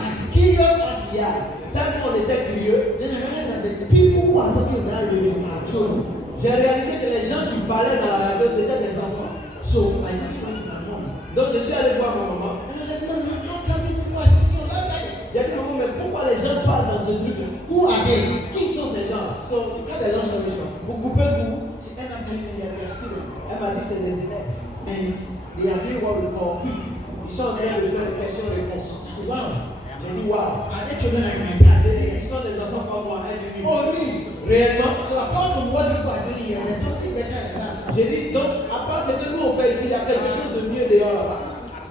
as curious as we are, Tellement on était curieux, then I realized that the people who are talking on that radio are children. j'ai réalisé que les gens qui parlaient dans la radio, c'était des enfants. So I went to my mom. Donc je suis allé voir ma maman. And I said, Mom, how come these people are speaking on that gadget? J'ai dit, maman, mais pourquoi les gens parlent dans ce truc-là? Who are they? Qui sont ces gens-là? So to cut the long story short, Vous coupez vous. she ended up telling me that they are students. Elle m'a dit, c'est des élèves. And they are doing what we call quiz. Ils sont en train de faire des questions-réponses. I said, wow. J'ai dit, waouh. Are they children like my dad? Ils sont des enfants comme moi. Elle dit, oui. Oh, me? Réellement. So apart from what people are doing here, there's something better than that. J'ai dit, donc, à part ce que nous on fait ici, il y a quelque chose de mieux dehors là-bas.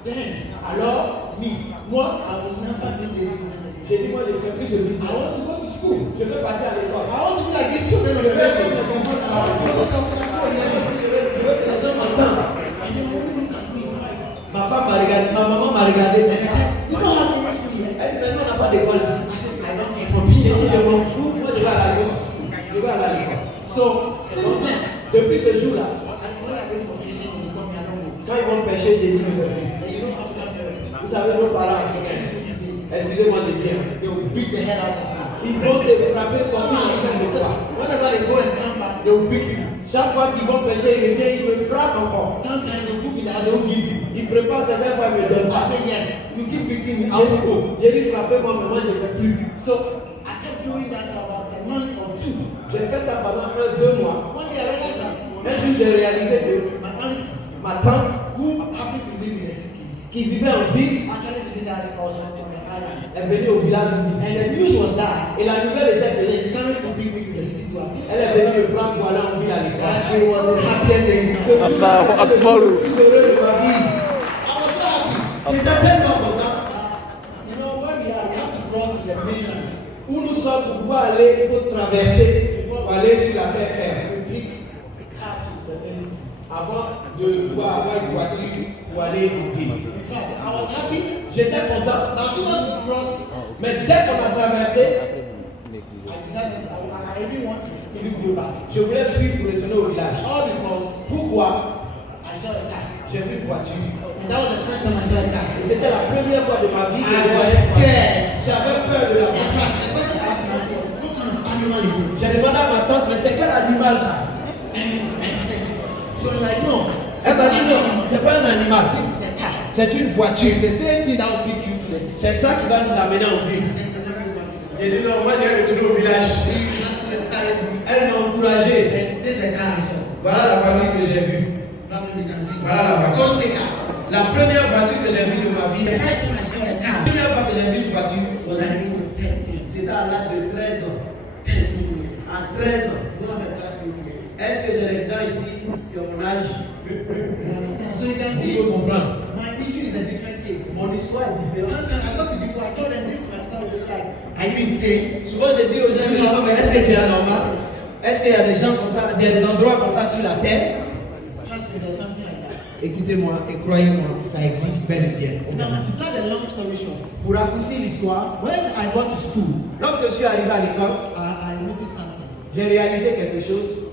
Then, Alors, moi, I will never do this. j'ai dit, moi, je ne fais plus ce I business. want to go to school. Je veux partir à l'école. I want to be like these children on Je the veux comme radio. les enfants I want to go to the phone. Je veux que les gens m'entendent. And then when you look at me twice, Ma femme m'a regardé, ma maman m'a regardé. like I said, you don't have any school here. Elle dit, mais nous, on n'a pas d'école ici. I said, I don't care for J'ai being dit, je here. m'en fous, moi, je vais à l'école. Je vais à l'école. So, since then, Depuis ce jour-là, and when I went for fishing, they come here, I don't go. quand ils vont pêcher, j'ai dit, mais Then you don't have to have vous savez, nos parents africains, excusez-moi de dire, they will beat the hell out of you. ils vont te frapper, sortir en fin de toi. Whenever they go and come back, they will beat you. Chaque fois qu'ils vont pêcher, il revient, il me frappe encore. Sometimes they cook it, I don't give you. Il prépare certaines fois, il me donne I pas. say yes. You keep beating me, I will go. J'ai dû frapper moi, mais moi je ne fais plus. So I kept doing that for about a month or two. J'ai fait ça pendant 1-2 mois. One day I realized that Un jour, j'ai réalisé que my aunt, ma tante, who happened to live in the cities, qui vivait en ville, actually visited us also on the island. est venue au village me And visiter. the news was that Et la nouvelle était que she's coming to bring me to the city to attend. elle est venue me prendre pour aller en ville à l'école. That it was the happiest day. Ce jour, Allahu Akbar. le plus heureux de ma vie. I was so happy. J'étais tellement content. You know, where we are, we have to cross the mainland. Où nous sommes pour pouvoir aller, il faut traverser pour aller sur la terre ferme. We pick car to the main city. Avant de pouvoir avoir une voiture pour aller en ville. In fact, I was happy. J'étais content. As soon as we cross, Mais dès qu'on a traversé, I decided I really want to even go back. je voulais fuir pour retourner au village. All because Pourquoi? I saw a car. J'ai vu une voiture. And that was the first time I saw a car. Et c'était la première fois de ma vie que I je was voyais une voiture. scared. J'avais peur de la In voiture. fact, the person asked me, what kind of animal is this? J'ai demandé à ma tante, mais c'est quel animal ça? She was like, no. Elle m'a dit non, c'est pas un animal. This is a car. C'est une voiture. It's the same thing that will pick you to the city. C'est ça qui va nous amener en I ville. said, no, let me go back to the J'ai dit non, moi j'ai retourné au village. She has to encourage me. Elle m'a encouragé. And this is a car I saw. Voilà la voiture que j'ai vue. Probably we can see. Voilà la voiture. Don't say car. La première voiture que j'ai vue de ma vie, The la first time I saw a car première fois que j'ai vu une voiture, was at the age of 13. c'était à l'âge de 13 ans. 13 years. À 13 ans. One of my classmates here. Est-ce que j'ai des gens ici qui ont mon âge? You understand? So you can Si see, vous comprendre. my issue is a different case. Mon histoire est différente. Sometimes I talk to people, I told them this my story is like, are you insane? Souvent je dis aux gens, mais est-ce que tu es anormal? Est-ce qu'il y a des gens comme ça, il y a des endroits comme ça sur la terre? Trust me, there's something like that. Écoutez-moi et croyez-moi, ça existe bel et bien. Now, to cut a long story short, Pour raccourcir l'histoire, when I got to school, lorsque je suis arrivé à l'école, I noticed something. j'ai réalisé quelque chose.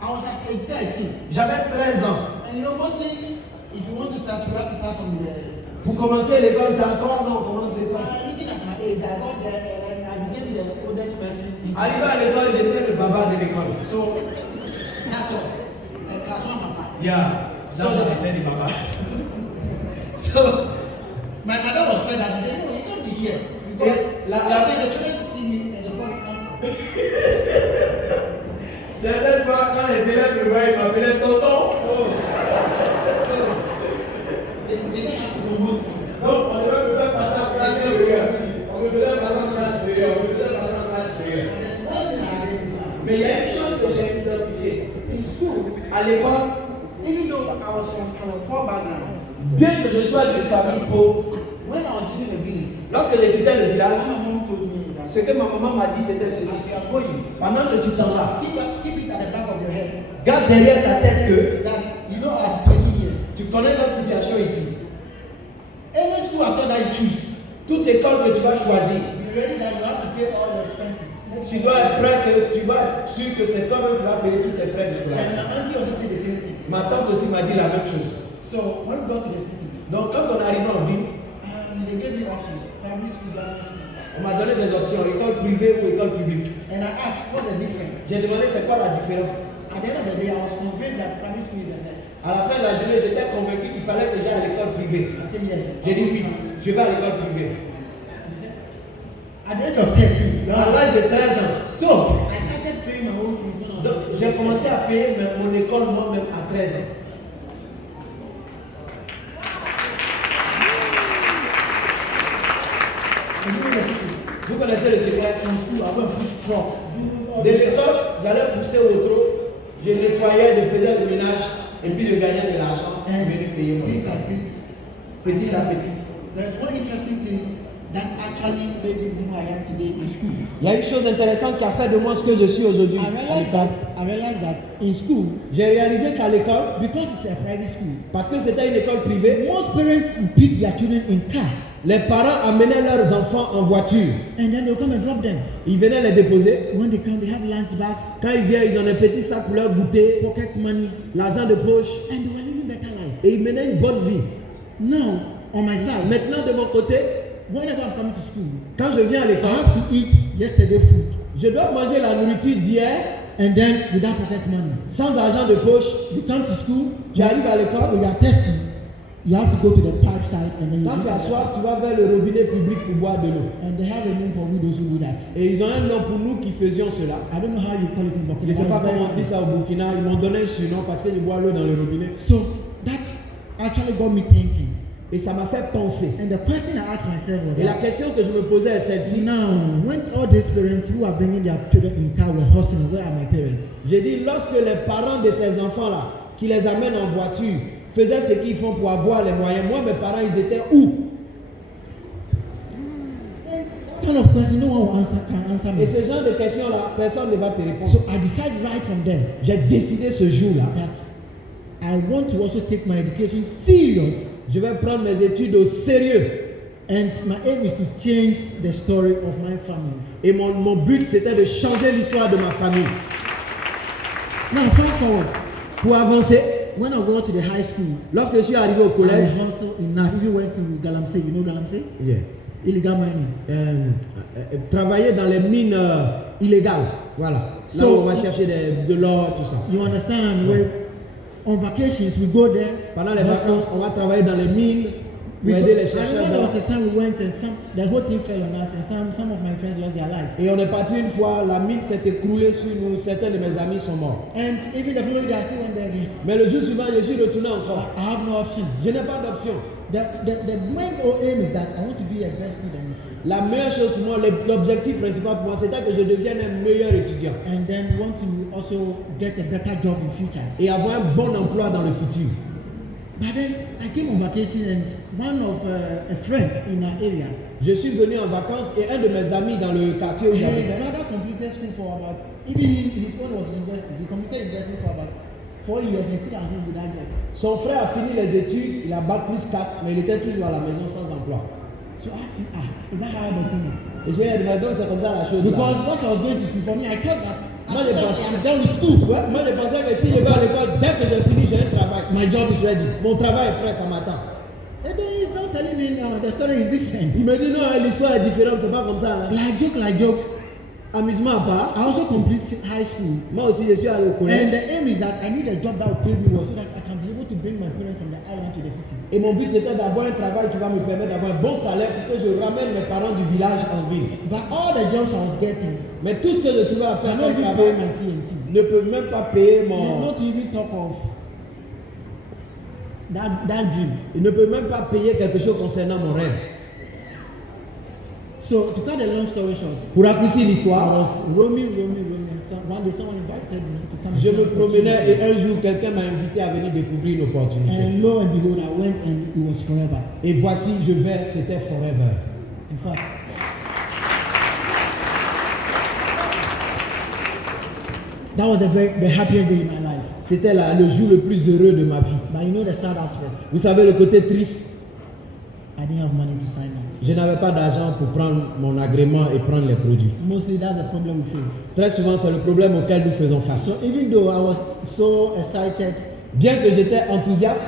I was at age 13. J'avais 13 ans. And you know, mostly, if you want to start, you have to start from the. Pour commencer l'école, c'est à 3 ans, on commence l'école. Looking at my age, I got there and then I became the oldest person. Arrivé à l'école, j'étais le baba de l'école. So, that's all. Class 1 papa. Yeah, that's what I said, the baba. So, my mother was fed up. She said, no, you can't be here. Because sometimes the children see me and they call me. Certaines fois, quand les élèves me voient, ils m'appelaient tonton. So, they didn't have to promote me. Donc, on devait me faire passer en classe supérieure. On me faisait passer en classe supérieure. On me faisait passer en classe supérieure. And there's one thing I didn't. Mais il y a une chose que j'ai identifiée. In school, À l'école, even though I was from a poor background, bien que je sois d'une famille pauvre, when I was leaving the village, lorsque j'ai quitté le village, my mom told me that ce que ma maman m'a dit, c'était as ceci. you are going, Pendant que tu t'en vas, keep it at the back of your head garde derrière ta tête que that you know our situation here. tu connais notre situation ici. Any school after that you choose, Toute école que tu vas choisir, be ready that you have to pay all the expenses. tu dois être prêt que tu vas être sûr que c'est toi-même qui vas payer tous tes frais de And scolarité. my auntie also said the same thing. Ma tante aussi m'a dit la même chose. So when we got to the city, Donc quand on est arrivé en ville, they gave me options: private school, government school. on m'a donné des options, école privée ou école publique. And I asked, what's the difference? J'ai demandé c'est quoi la différence. At the end of the day, I was convinced that private school is the best. À la fin de la journée, j'étais convaincu qu'il fallait que j'aille à l'école privée. I said yes. J'ai dit oui, je vais à l'école privée. At the age of 13, À l'âge de 13 ans. so I started paying my own fees when I was. Donc, j'ai commencé à payer mon école moi-même à 13 ans. in university. Vous connaissez le secret. From school, I went push truck. De l'école, j'allais pousser au trot, je nettoyais, je faisais le ménage et puis je gagnais de l'argent et je venais payer mon Bit école. by bit. Petit à petit. There is one interesting thing that actually made me who I am today in school. Il y a une chose intéressante qui a fait de moi ce que je suis aujourd'hui à l'école. I realized that in school, J'ai réalisé qu'à l'école, because it's a private school, parce que c'était une école privée, most parents will pick their children in car les parents amenaient leurs enfants en voiture. and then they'll come and drop them. Ils venaient les déposer. When they come, they have lunch bags, Quand ils viennent, ils ont des petits sacs pour leur goûter, pocket money, l'argent de poche and they were living better life. et ils menaient une bonne vie. Now, on my side, Maintenant, de mon côté, whenever I'm coming to school, quand je viens à I l'école, have to eat yesterday food. je dois manger la nourriture d'hier and then without pocket money. sans argent de poche, You come to school, tu arrives à l'école, you are thirsty. You have to go to the pipe side and then you quand tu drink as the soif, tu vas vers le robinet public pour boire de l'eau. And they have a name for widows who do that. Et ils ont un nom pour nous qui faisions cela. I don't know how you call it in Je Burkina. ne sais pas It's very comment on dit funny. ça au Burkina. Ils m'ont donné un surnom parce que je bois l'eau dans le robinet. So that actually got me thinking. Et ça m'a fait penser. And the question I asked myself was Et la question que je me posais est celle-ci. now, when all these parents who are bringing their children in car were hustling, where are my parents? J'ai dit, lorsque les parents de ces enfants-là, qui les amènent en voiture, faisaient ce qu'ils font pour avoir les moyens, moi, mes parents, ils étaient où? That kind of question, no one can answer me. Et ce genre de questions-là, personne ne va te répondre. So I decided right from there J'ai décidé ce jour-là, that I want to also take my education serious, je vais prendre mes études au sérieux. and my aim is to change the story of my family. Et mon but, c'était de changer l'histoire de ma famille. Now, fast forward. Pour avancer, When I went to the high school, lorsque je suis arrivé au I collège, also enough. Even went to Galamsey. You know Galamsey? yeah, Illegal mining. travailler dans les mines illégales. Voilà. Là So- où on va chercher de l'or, tout ça. You understand? Where on vacations we go there. Pendant les vacances, on va travailler dans les mines pour aider les I chercheurs remember there d'or. was a time we went and the whole thing fell on us, and some of my friends lost their life. Et on est parti une fois, la mine s'est écroulée sur nous, certains de mes amis sont morts. And even the following day, I still went there again. Mais le jour suivant, je suis retourné encore. I have no option. Je n'ai pas d'option. The main aim is that I want to be a best student La meilleure chose pour moi, l'objectif principal pour moi, c'était que je devienne un meilleur étudiant and then want to also get a better job in future. et avoir un bon emploi dans le futur. But then I came on vacation and one of a friend in our area, Je suis venu en vacances et un de mes amis dans le quartier où his j'habitais, brother completed school for about, even his one was university, he completed university for about 4 years and still at home without job. son frère a fini les études, il a bac plus 4, mais il était toujours à la maison sans emploi. So I asked him, is that how the thing is? Et je lui ai dit, mais donc c'est comme ça la chose. Because là. once I was going to school, for me, I thought that Moi, as je soon as pense- I am done with school, Ouais, moi je pensais que si je vais à l'école, dès que j'ai fini, j'ai un travail. My job is ready. Mon travail est prêt, ça m'attend. and then he's not telling me now the story is different. Il me dit non, l'histoire est différente, c'est pas comme ça. Hein. Like joke. Amusement à part, I also complete high school. moi aussi je suis allé au And collège. the aim is that I need a job that will pay me well so that I can be able to bring my parents from the island to the city. Et mon but c'était d'avoir un travail qui va me permettre d'avoir un bon salaire pour que je ramène mes parents du village en ville. But all the jobs I was getting, Mais tout ce que je trouvais à I faire not comme even pay travail my TNT. ne peut même pas payer mon. Not to even talk of that dream. Il ne peut même pas payer quelque chose concernant mon rêve. So to cut the long story short, Pour raccourcir I l'histoire, was roaming. One day someone invited me to come. je and me see an promenais et opportunity. un jour quelqu'un m'a invité à venir découvrir une opportunité. And lo and behold, I went and it was forever. Et voici, je vais, c'était forever. In fact, that was the happiest day in my life. C'était le jour le plus heureux de ma vie. But you know the sad aspect, Vous savez le côté triste, I didn't have money to sign up. je n'avais pas d'argent pour prendre mon agrément et prendre les produits. Mostly that's the problem we face. Très souvent, c'est le problème auquel nous faisons face. So even though I was so excited, Bien que j'étais enthousiaste,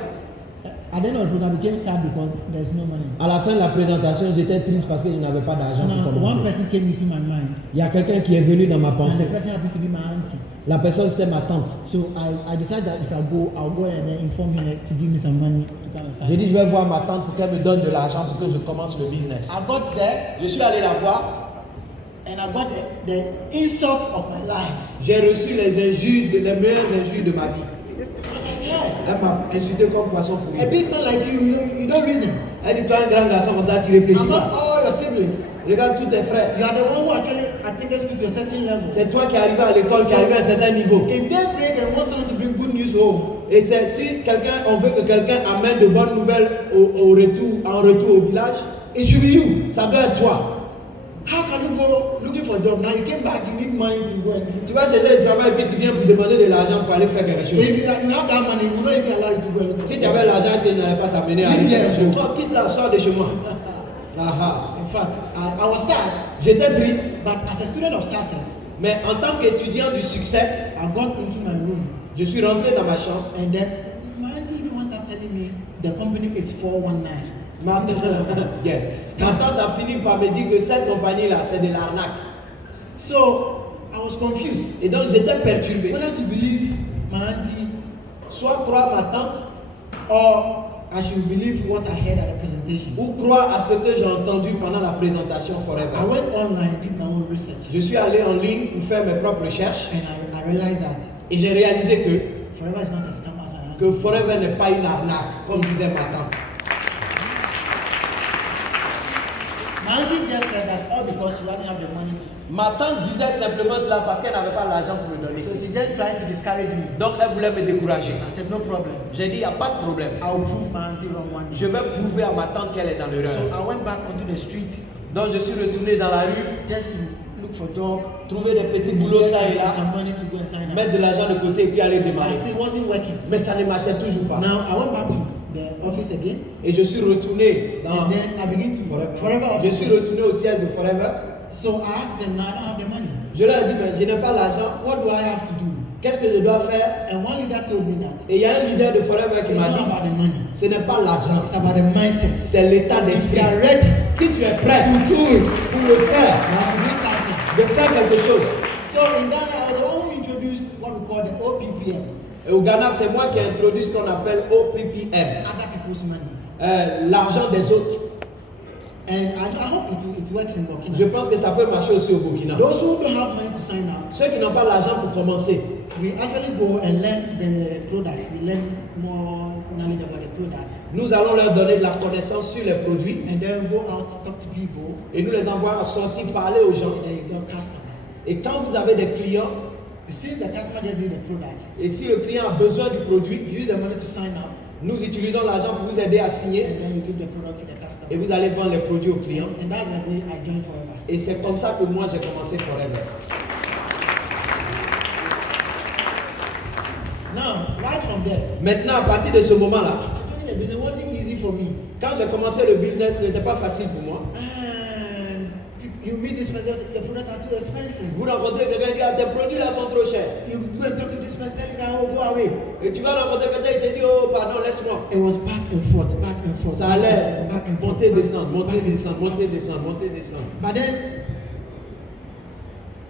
at the end of the program I became sad because there's no money. à la fin de la présentation, j'étais triste parce que je n'avais pas d'argent Now, pour one commencer. person came into my mind, Il y a quelqu'un qui est venu dans ma and pensée. the person happened to be my auntie. La personne, c'était ma tante. So I decided that if I go, I'll go and then inform her to give me some money to come and sign. J'ai dit, je vais voir ma tante pour qu'elle me donne de l'argent pour que je commence le business. I got there, Je suis allé la voir. and I got the insult of my life. J'ai reçu les injures, les meilleures injures de ma vie. Yeah. Elle m'a insulté comme poisson A pourri. big man like you don't reason. Elle dit, toi, un grand garçon comme ça, tu réfléchis Among pas. all your siblings, Regarde tous tes frères. you are the one who actually attended school to a certain level. C'est toi qui es arrivé à l'école, qui est arrivé à un certain niveau. If they break and want someone to bring good news home, Et c'est si quelqu'un, on veut que quelqu'un amène de bonnes nouvelles en retour au village, it should be you. ça doit être toi. How can you go looking for a job? Now you came back, you need money to go and do. Tu vas chercher du travail et puis tu viens pour demander de l'argent pour aller faire quelque chose. If you have that money, we will not even allow you to go and look for Si a tu job. avais l'argent, est-ce que je n'allais pas t'amener à aller Leave faire here. quelque chose? Toi, quitte la sort de chez moi. In fact, I was sad, J'étais triste, but as a student of success, mais en tant qu'étudiant du succès, I got into my room, je suis rentré dans ma chambre. and then my auntie even went up telling me the company is 419. Ma tante a fini par me dire que cette compagnie-là, c'est de l'arnaque. So I was confused. Et donc j'étais perturbé. Whether to believe my auntie Soit croire ma tante or I should believe what I heard at the presentation. ou croire à ce que j'ai entendu pendant la présentation I Forever. went online, did my own research, Je suis allé en ligne pour faire mes propres recherches and I realized that et j'ai réalisé Forever is not a scam as I am. que Forever n'est pas une arnaque, comme disait ma tante. My auntie just said that all because she doesn't have the money to. Ma tante disait simplement cela parce qu'elle n'avait pas l'argent pour me donner. So she just trying to discourage me. Donc elle voulait me décourager. I said, no problem. J'ai dit, il n'y a pas de problème. I will prove my auntie wrong one day. Je vais prouver à ma tante qu'elle est dans l'erreur. So I went back onto the street Donc je suis retourné dans la rue, just to look for job, trouver des petits boulots ça et là, some money to go and sign up. mettre de l'argent de côté et puis aller But it démarrer. still wasn't working. Mais ça ne marchait toujours pas. Now I went back to the office again, Et je suis retourné dans... and then I began to forever Je office. suis retourné au siège de Forever. So I asked them, now I don't have the money. Je leur ai dit, mais je n'ai pas l'argent. What do I have to do? Qu'est-ce que je dois faire? And one leader told me that Et il y a un leader de Forever qui it's m'a not dit, about the money. ce n'est pas l'argent, It's about the mindset. c'est l'état If d'esprit. you are ready Si tu es prêt to do it, pour le faire, you have to do something. de faire quelque chose. So in Ghana, I was the one who introduced what we call the OPPM, Et au Ghana, c'est moi qui ai introduit ce qu'on appelle OPPM, other people's money. l'argent des autres. And I hope it works in Burkina. Je pense que ça peut marcher aussi au Burkina. Those who don't have money to sign up, Ceux qui n'ont pas l'argent pour commencer, we actually go and learn the products. We learn more knowledge about the products. nous allons leur donner de la connaissance sur les produits And then go out, talk to people, et nous les envoyons sortir parler aux gens. and then you get customers. Et quand vous avez des clients, Since the customer just need the product, et si le client a besoin du produit, you use the money to sign up, nous utilisons l'argent pour vous aider à signer and then you give the product to the et customer. vous allez vendre les produits aux clients. And that's the way I joined Forever. Et c'est comme ça que moi j'ai commencé Forever. Now, right from there, Maintenant, à partir de ce moment-là, after joining the business, it wasn't easy for me. quand j'ai commencé le business, ce n'était pas facile pour moi. You meet this person, the products are too expensive. Vous rencontrez quelqu'un qui dit ah, tes produits là sont trop chers. You go and talk to this person, tell him that, oh, go away. Et tu vas rencontrer quelqu'un qui te dit oh pardon laisse-moi. It was back and forth, back and forth. Ça allait back and forth. monter, back- descendre, monter, back and descendre, forth. monter, descendre, monter, descendre. But then,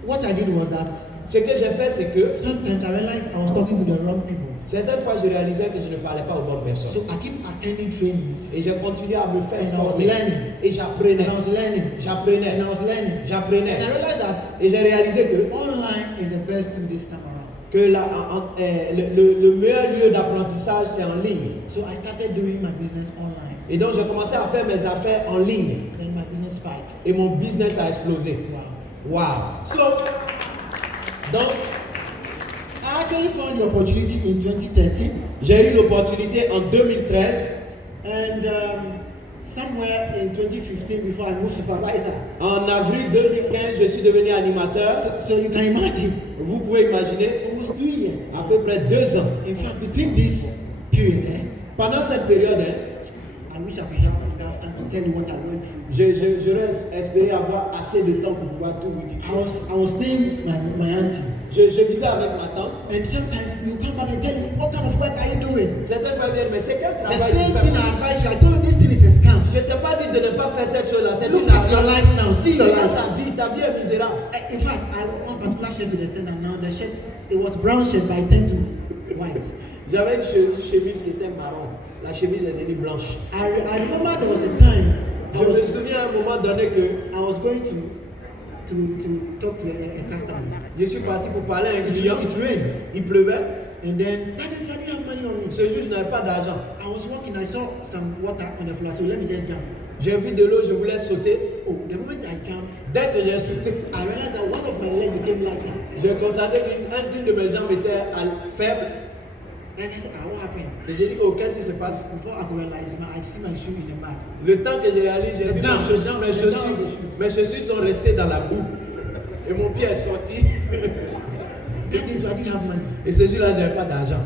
what I did was that Ce que j'ai fait, c'est que sometimes I realized I was talking to the wrong people. certaines fois, je réalisais que je ne parlais pas aux bonnes personnes. So I keep attending trainings. Et j'ai continué à me faire And I was forcer. learning. Et j'apprenais. And I was learning. J'apprenais. And I was learning. And I J'apprenais. realized that Et j'ai réalisé que, online is the best tool this time around. le meilleur lieu d'apprentissage, c'est en ligne. So I started doing my business online. Et donc, j'ai commencé à faire mes affaires en ligne. Then my business spiked. Et mon business a explosé. Wow. Wow. So Donc, I actually found the opportunity in 2013, j'ai eu l'opportunité en 2013, and somewhere in 2015, before I moved supervisor. en avril 2015, je suis devenu animateur. So you can imagine, Vous pouvez imaginer, almost 2 years. à peu près 2 ans. In fact, between this period, Pendant cette période, I wish I could have enough time to tell you what I went through. j'aurais espéré avoir assez de temps pour pouvoir tout vous dire. I was staying with my auntie, Je vivais avec ma tante. and sometimes you come back and tell me, what kind of work are you doing? Certaines fois, elle vient, mais c'est quel The travail same tu thing fais? I advise you. I told you this thing is a scam. Je t'ai pas dit de ne pas faire cette chose-là. C'est Look une at your life now. See your Regarde life. ta vie est misérable. In fact, I one particular shirt to the extent that now the shirt, it was brown shirt, but it turned to white. J'avais une chemise qui était marron. La chemise est devenue blanche. I remember there was a time Je me souviens à un moment donné que I was going to talk to a customer. je suis parti pour parler à un It client. rained, Il pleuvait. and then I didn't have money on me. Ce jour, je n'avais pas d'argent. I was walking. I saw some water on the floor, so let me just jump. J'ai vu de l'eau, je voulais sauter. Oh, the moment I jumped, Dès que j'ai sauté, I realized that one of my legs became like that. j'ai constaté qu'une de mes jambes était faible. And I said, what happened? Et j'ai dit, oh, qu'est-ce qui se passe? Before I could realize, I see my shoe in the mud. Le temps que je réalise, j'ai vu Down, down, mes chaussures sont restées dans la boue. Et mon pied est sorti. That means I didn't have money. Et ce jour-là, je n'avais pas d'argent.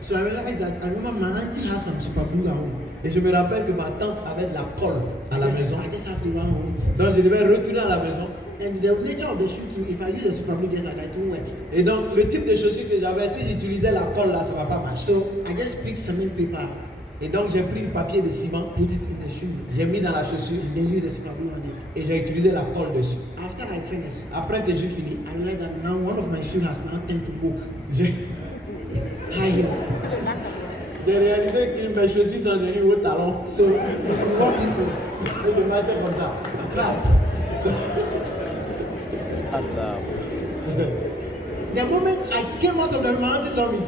So I realized that I remember my auntie has some super glue at home. Et je me rappelle que ma tante avait de la colle à la maison. I just have to run home. Donc je devais retourner à la maison. And the nature of the shoe too, if I use the super glue just like that, it won't work. Et donc le type de chaussures que j'avais, si j'utilisais la colle là, ça ne va pas marcher. So I just picked cement paper, Et donc j'ai pris le papier de ciment, put it in the shoe, j'ai mis dans la chaussure and then use the super glue on it. et j'ai utilisé la colle dessus. I've After I finished, Après que j'ai fini, I realized that now one of my shoes has now turned to oak. j'ai High heel. réalisé que mes chaussures sont devenues haut talon. So you walk this way. Et je marchais comme ça. Flat. The moment I came out of the mountain, saw me.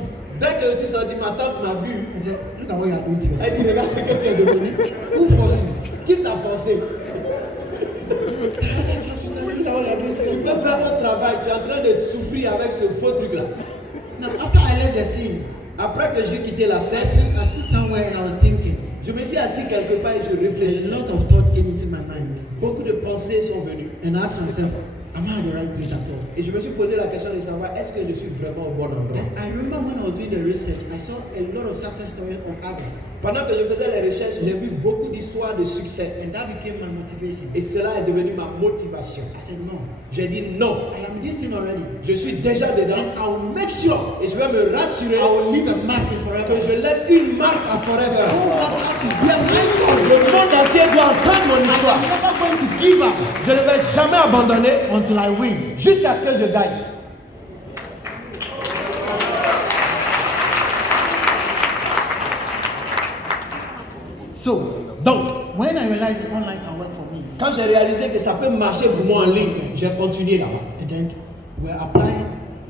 Dès que je suis sorti, ma tante m'a vu. I said, look at what you are doing to yourself. Elle dit, regarde ce que tu es devenu. Who forced you? Qui t'a forcé? Look at what you are doing to Tu peux yourself. faire ton travail, tu es en train de souffrir avec ce faux truc-là. Now, after I left the scene, Après que j'ai quitté la I scène, stood somewhere and I was thinking. je me suis assis quelque part et je A réfléchissais. lot of thoughts came into my mind. Beaucoup de pensées sont venues. And I asked myself, am I at the right place at all? Et je me suis posé la question de savoir est-ce que je suis vraiment au bon endroit. Then I remember when I was doing the research, I saw a lot of success stories of others. Pendant que je faisais les recherches, j'ai vu beaucoup d'histoires de succès. And that became my motivation. Et cela est devenu ma motivation. I said, no, J'ai dit non, I am in this thing already. je suis déjà dedans. And I will make sure Et je vais me rassurer I will leave a mark in que forever. je laisse une marque à forever. Oh, that have to be a nice story. Le monde entier doit entendre mon histoire. I'm never going to give up Je ne vais jamais abandonner until I win. jusqu'à ce que je gagne. So, Donc, when I realized online can work for me, quand j'ai réalisé que ça peut marcher pour moi en ligne, j'ai continué là-bas. and then we're applying.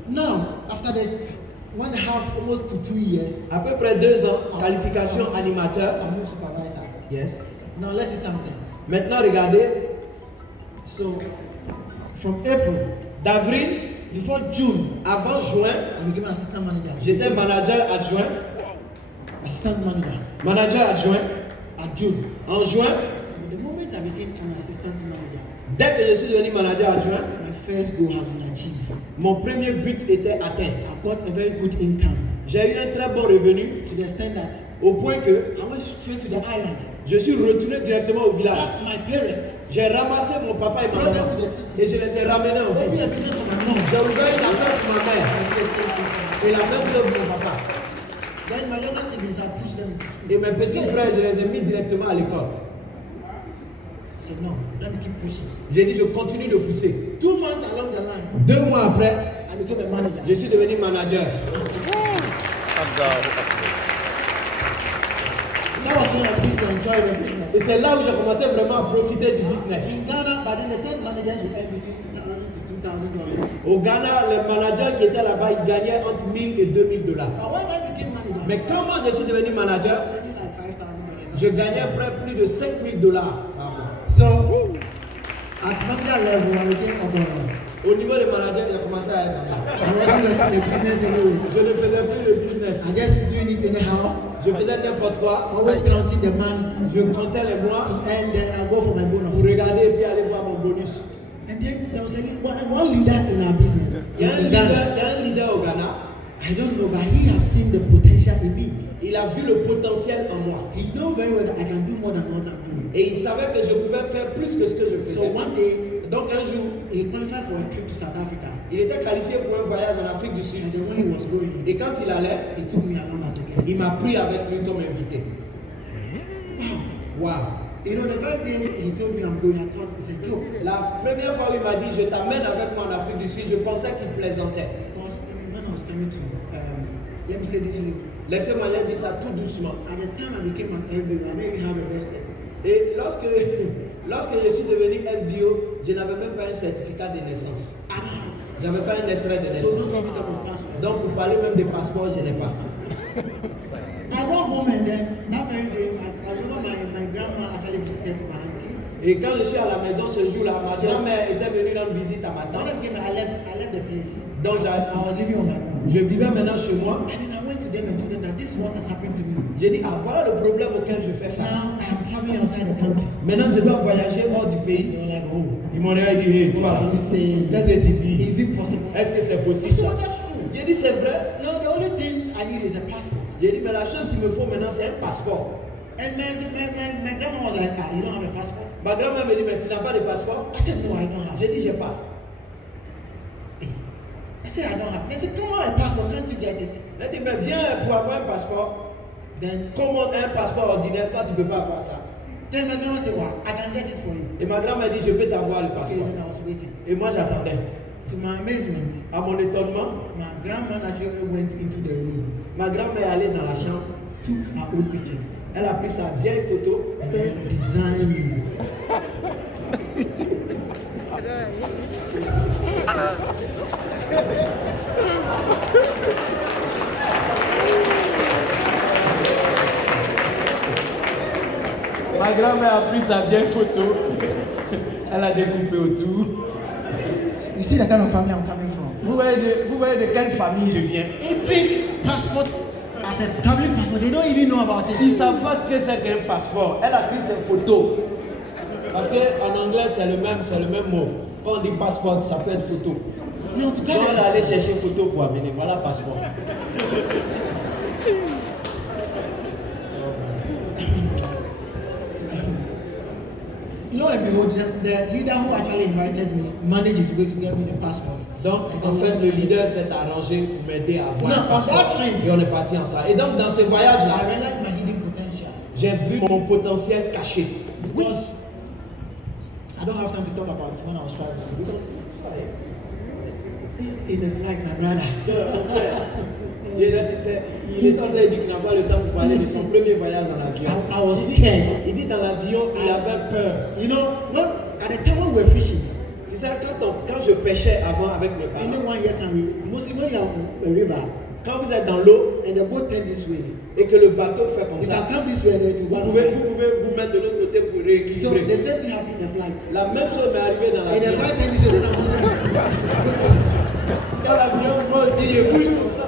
Now, after the 1.5, almost to 2 years, À peu près 2 ans, qualification animateur. I moved supervisor. Yes. Now, let's see something. Maintenant, regardez, So, from April, d'avril before June, avant juin, I became an assistant manager. j'étais manager adjoint. Assistant manager Manager adjoint. at June. En juin, But the moment I became an assistant manager, dès que je suis devenu manager adjoint, my first goal had been achieved. mon premier but était atteint. I got a very good income J'ai eu un très bon revenu to the extent that au point que I went straight to the island. je suis retourné directement au village. Got my parents. J'ai ramassé mon papa et ma Brought them maman to the city. et je les ai ramenés en Opened ville. a business for my mom. J'ai ouvert une affaire pour ma mère et la même chose pour mon papa. Then my younger siblings, I pushed them to school. Et mes petits frères, je les ai mis directement à l'école. I said, no, let me keep pushing. J'ai dit, je continue de pousser. 2 months along the line, 2 mois après, I became a manager. je suis devenu manager. That was when I began to enjoy the business. Et c'est là où j'ai commencé vraiment à profiter du business. In Ghana, but then the same managers would earn between $1,000 to $2,000. Au Ghana, les managers qui étaient là-bas, ils gagnaient entre 1000 et 2000 dollars. But when I became manager, Mais quand moi je suis devenu I was manager, earning like $5,000. je gagnais près plus de 5000 dollars par mois. So, at manager level, I became a Au niveau des managers, j'ai commencé à être là. I wasn't the business anyway. Je ne faisais plus le business. I just doing it anyhow, Je faisais n'importe quoi. always counting the months Je comptais les mois to end, then I go for my pour bonus. regarder et puis aller voir mon bonus. And then there was one leader in our business. Il y a un In leader, Ghana. il y a un leader au Ghana. I don't know, but he has seen the potential in me. Il a vu le potentiel en moi. He knows very well that I can do more than what I'm doing. Et il savait que je pouvais faire plus que ce que je So faisais. one day, Donc un jour, he qualified for a trip to South Africa. il était qualifié pour un voyage en Afrique du Sud. And then when he was going, Et quand il allait, he took me along as a guest. il m'a pris avec lui comme invité. Wow. Wow. You know, the very day he told me I'm going, I thought it's a joke. La première fois où il m'a dit je t'amène avec moi en Afrique du Sud, je pensais qu'il plaisantait. Because when I was coming to, let me say this to you. Laissez-moi dire ça tout doucement. At the time I became an LBO, I didn't even have a website. Et lorsque je suis devenu FBO, je n'avais même pas un certificat de naissance. J'avais pas un extrait de So no naissance. talking about passport. Donc pour parler même des passeports, je n'ai pas. I went home and then that very day, I remember my grandma actually visited my auntie. Et quand je suis à la maison ce jour-là, ma grand-mère était venue rendre visite à ma When tante. I came, I left the place. Donc I was living on my own. je vivais maintenant chez moi. And then I went to them and told them that this is what has happened to me. J'ai dit, ah voilà le problème auquel je fais face. Now I am traveling outside the country. Maintenant je dois voyager hors du pays. They were like, oh, Ils m'ont dit, hey, what toi, are you saying? qu'est-ce que tu dis? Is it possible? Est-ce que c'est I possible said, ça? oh, that's true. J'ai dit, c'est vrai. No, the only thing I need is a passport. J'ai dit, mais la chose qu'il me faut maintenant, c'est un passeport. And my grandma was like, ah, you don't have a passport? Ma grand-mère me dit, mais tu n'as pas de passeport? I said, no, I don't have. J'ai dit, j'ai pas. I said, I don't have. They said, come on, a passport, can't you get it? Elle dit, mais viens pour avoir un passeport. Then Commande un passeport ordinaire, toi tu peux pas avoir ça. Then my grandma said, "Wow, I can get it for you." Et ma grand-mère dit, je peux t'avoir le Okay, passeport. then I was waiting. Et moi j'attendais. To my amazement, À mon étonnement, my grandma actually went into the room, ma grand-mère est allée dans la chambre. took her old pictures, Elle a pris sa vieille photo. and then designed me. Ma grand-mère a pris sa vieille photo. Elle a découpé autour. You see the kind of family I'm coming from. Vous voyez de quelle famille je viens? Even passports as a traveling passport, they don't even know about Ils ne it. savent pas ce que c'est qu'un passeport. Elle a pris ses photos. Parce qu'en anglais, c'est le même mot. Quand on dit passeport, ça peut être photo. Mais en tout cas, Donc elle est allée chercher photo pour amener. Voilà passeport. lo and behold, the leader who actually invited me managed his way to get me the passport. Donc en fait, le leader s'est arrangé pour m'aider à avoir No, un passeport. on that trip, Et on est parti ensemble. Et donc dans ce I voyage-là, realized my hidden potential j'ai vu mon potentiel caché. because I don't have time to talk about when I was traveling. Because in the flight, my brother. Il est en train de dire qu'il n'a pas le temps pour parler de son premier voyage dans l'avion. I was scared. Il dit dans l'avion, il avait peur. You know, not at the time when we were fishing. Tu sais, quand je pêchais avant avec mes parents, Anyone here can mostly when you are on a river quand vous êtes dans l'eau and the boat turn this way, et que le bateau fait comme you ça, can come this way and then to vous one pouvez way. vous mettre de l'autre côté pour So rééquilibrer. the same thing happened in the flight. La même chose m'est arrivée dans And the l'avion. flight turn this way, then I'm Dans l'avion, moi aussi, je bouge comme ça.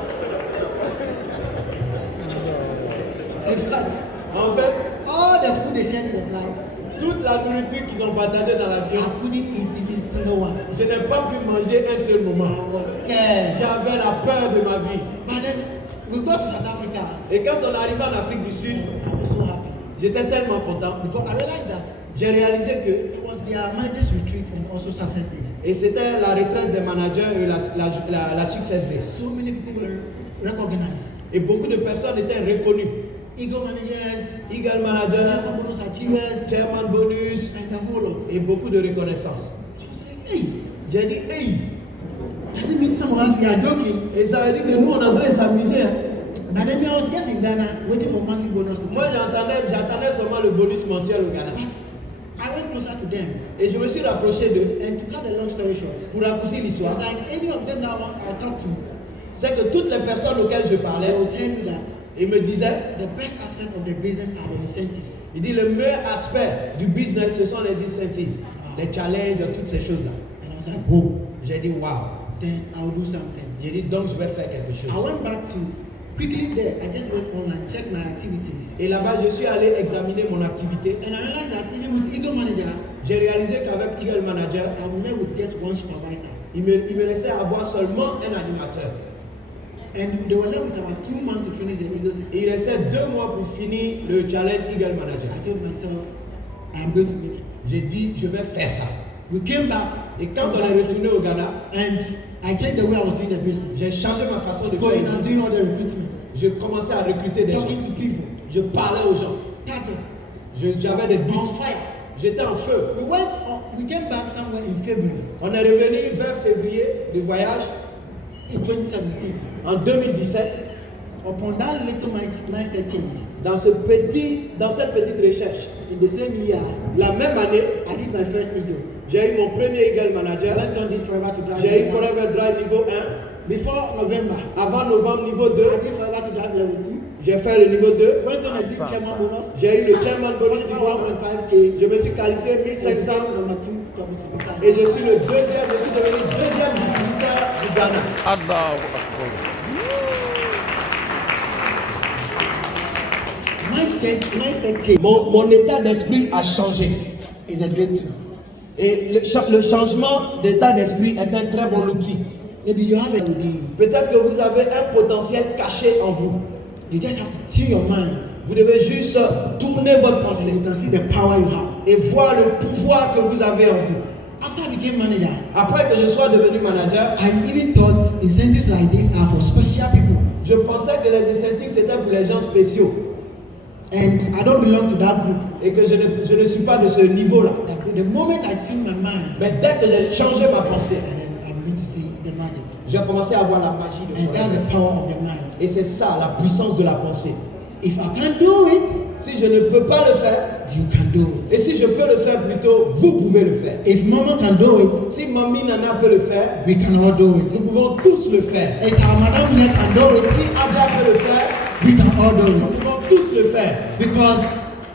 in fact, En fait, all the food they shared in the flight, toute la nourriture qu'ils ont partagée dans I l'avion, couldn't eat even a single one. je n'ai pas pu manger un seul I moment. was scared. J'avais la peur de ma vie. But then we got to South Africa. Et quand on arrive en Afrique du Sud, I was so happy j'étais tellement content. because I realized that J'ai réalisé que, it was their managers retreat and also success day. et c'était la retraite des managers et la Success Day. So many people were recognized. Et beaucoup de personnes étaient reconnues. Eagle managers, Eagle Manager, chairman bonus achievers, Chairman Bonus, and the whole lot. et beaucoup de reconnaissance. So I was like, hey, J'ai dit, hey, does it mean some of us we are joking? et ça veut dire que nous on est en train de s'amuser. Hein. But then I was just in Ghana waiting for monthly bonus to Moi come. j'attendais seulement le bonus mensuel au Ghana. But I went closer to them, Et je me suis rapproché d'eux. and to cut the long story short, Pour raccourcir l'histoire, it's like any of them that I talk to, c'est que toutes les personnes auxquelles je they parlais, will tell you that ils me disaient, the best aspect of the business are the incentives. il dit le meilleur aspect du business, ce sont les incentives, les challenges, toutes ces choses-là. And I was like, whoa, J'ai dit, waouh. then I'll do something. J'ai dit, donc je vais faire quelque chose. I went back to quickly there. I just went online, checked my activities, Et là-bas, je suis allé examiner mon activité. and I realized that even with Eagle Manager, J'ai réalisé qu'avec Eagle Manager, I was met with just one supervisor, il me restait à avoir seulement un animateur. and they were left with about 2 months to finish the Eagle Et system. il restait 2 mois pour finir le challenge Eagle Manager. I told myself, I am going to make it. J'ai dit, je vais faire ça. We came back, Et quand on est retourné au Ghana, and I changed the way I was doing the business. j'ai changé ma façon de faire. Going and doing all the recruitment, Je commençais à recruter des gens. talking to people, Je parlais aux gens. started J'avais des buts. on fire. J'étais en feu. We came back somewhere in February On est revenu vers février du voyage in 2017. en 2017. Upon that little mindset change, Dans cette petite recherche, in the same year, la même année, I did my first Eagle. j'ai eu mon premier Eagle I Manager. went on did Forever to Drive. J'ai eu level one. Forever Drive niveau 1. Before November, Avant novembre niveau I 2, did Forever to Drive level 2. j'ai fait le niveau 2. Went on a did chairman bonus. J'ai eu le Chairman Bonus niveau 1. 1.5K. Je me suis qualifié 1500 number 2 distributor. et je suis devenu deuxième distributeur du Ghana. Allahu Akbar. Mindset change Mon état d'esprit a changé. is a great tool. Et le changement d'état d'esprit est un très bon outil. Maybe you have a within you. Peut-être que vous avez un potentiel caché en vous. You just have to tune your mind, Vous devez juste tourner votre and pensée you can see the power you have. et voir le pouvoir que vous avez en vous. After I became manager, Après que je sois devenu manager, I even thought incentives like this are for special people. je pensais que les incentives c'était pour les gens spéciaux. And I don't belong to that group. et que je ne suis pas de ce niveau-là. The moment I change my mind, Mais dès que j'ai changé ma pensée, and then I'm going to see the magic. j'ai commencé à voir la magie de And that's Forever. the power of the mind. Et c'est ça, la puissance de la pensée. If I can't do it, Si je ne peux pas le faire, you can do it. et si je peux le faire plutôt, vous pouvez le faire. If Mama can do it, Si Mamie Nana peut le faire, we can all do nous it. pouvons tous le faire. If our madam here can do it, Si Adja peut le faire, we can all do nous it. pouvons tous le faire. Because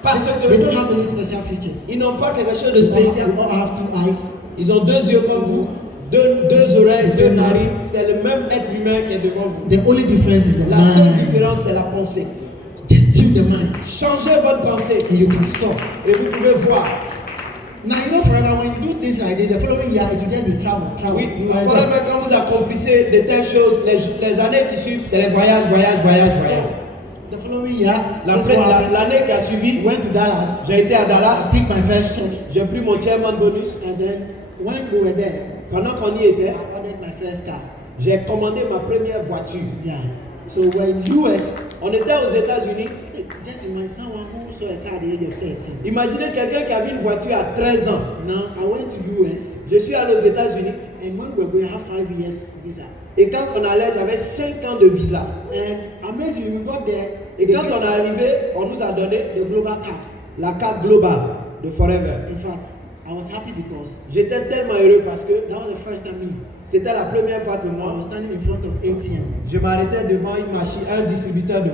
Parce they don't que have any special features. ils n'ont pas quelque chose de spécial. We all have two eyes. Ils ont 2 yeux comme vous, deux oreilles, 2 narines. C'est le même être humain qui est devant vous. The only difference is the La seule mind. différence, c'est la pensée. Just tune the mind, Changez votre pensée and you can solve. et vous pouvez voir. Now you know forever when you do things like this, the following year it will just be travel. Oui, You will enjoy. Forever, quand vous accomplissez de telles choses, les années qui suivent, c'est les voyages. The following year, L'année qui a suivi, went to Dallas. j'ai été à Dallas, Picked my first check, j'ai pris mon chairman bonus. and then when we were there, Pendant qu'on y était, I ordered my first car. j'ai commandé ma première voiture. Yeah. So we're in US. On était aux États-Unis. Just imagine someone who saw a car at the age of 13. Imaginez quelqu'un qui avait une voiture à 13 ans. Now I went to US, Je suis allé aux États-Unis and when we were going, I have 5 years visa. et quand on allait, j'avais 5 ans de visa. And amazingly, we got there. Et quand on est arrivé, on nous a donné the global card. la carte globale de Forever. In fact, I was happy because J'étais tellement heureux parce que that was the first time c'était la première fois que I moi, was standing in front of ATM. je m'arrêtais devant une machine, un distributeur de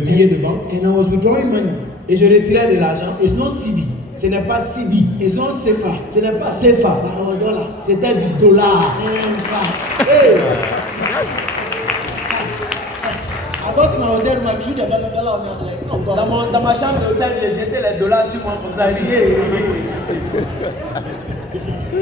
billets de banque And I was withdrawing money. et je retirais de l'argent. It's not CD. Ce n'est pas CD, It's not CFA. ce n'est pas CFA, But our dollar. c'était du dollar. In fact, Hey! I got to my hotel room, I threw the dollar on me. I was like, oh God. Dans ma chambre d'hôtel, j'ai jeté les dollars sur moi comme ça.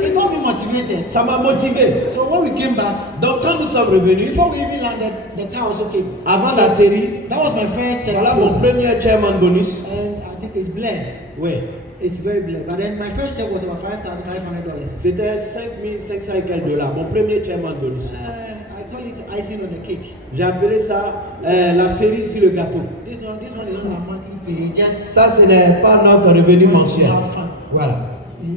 It got me motivated. Ça m'a motivé. So when we came back, Donc quand nous sommes revenus, before we even landed, the car was okay. avant d'atterrir, That was my first check. voilà mon premier chairman bonus. And I think it's Blair. Oui, It's very Blair. But then my first check was about $5,500. c'était 5500 et quelques dollars, mon premier chairman bonus. I call it icing on the cake. J'ai appelé ça la cerise sur le gâteau. This one is not our monthly pay. Just Ça, ce n'est pas notre revenu mensuel. have fun. Voilà,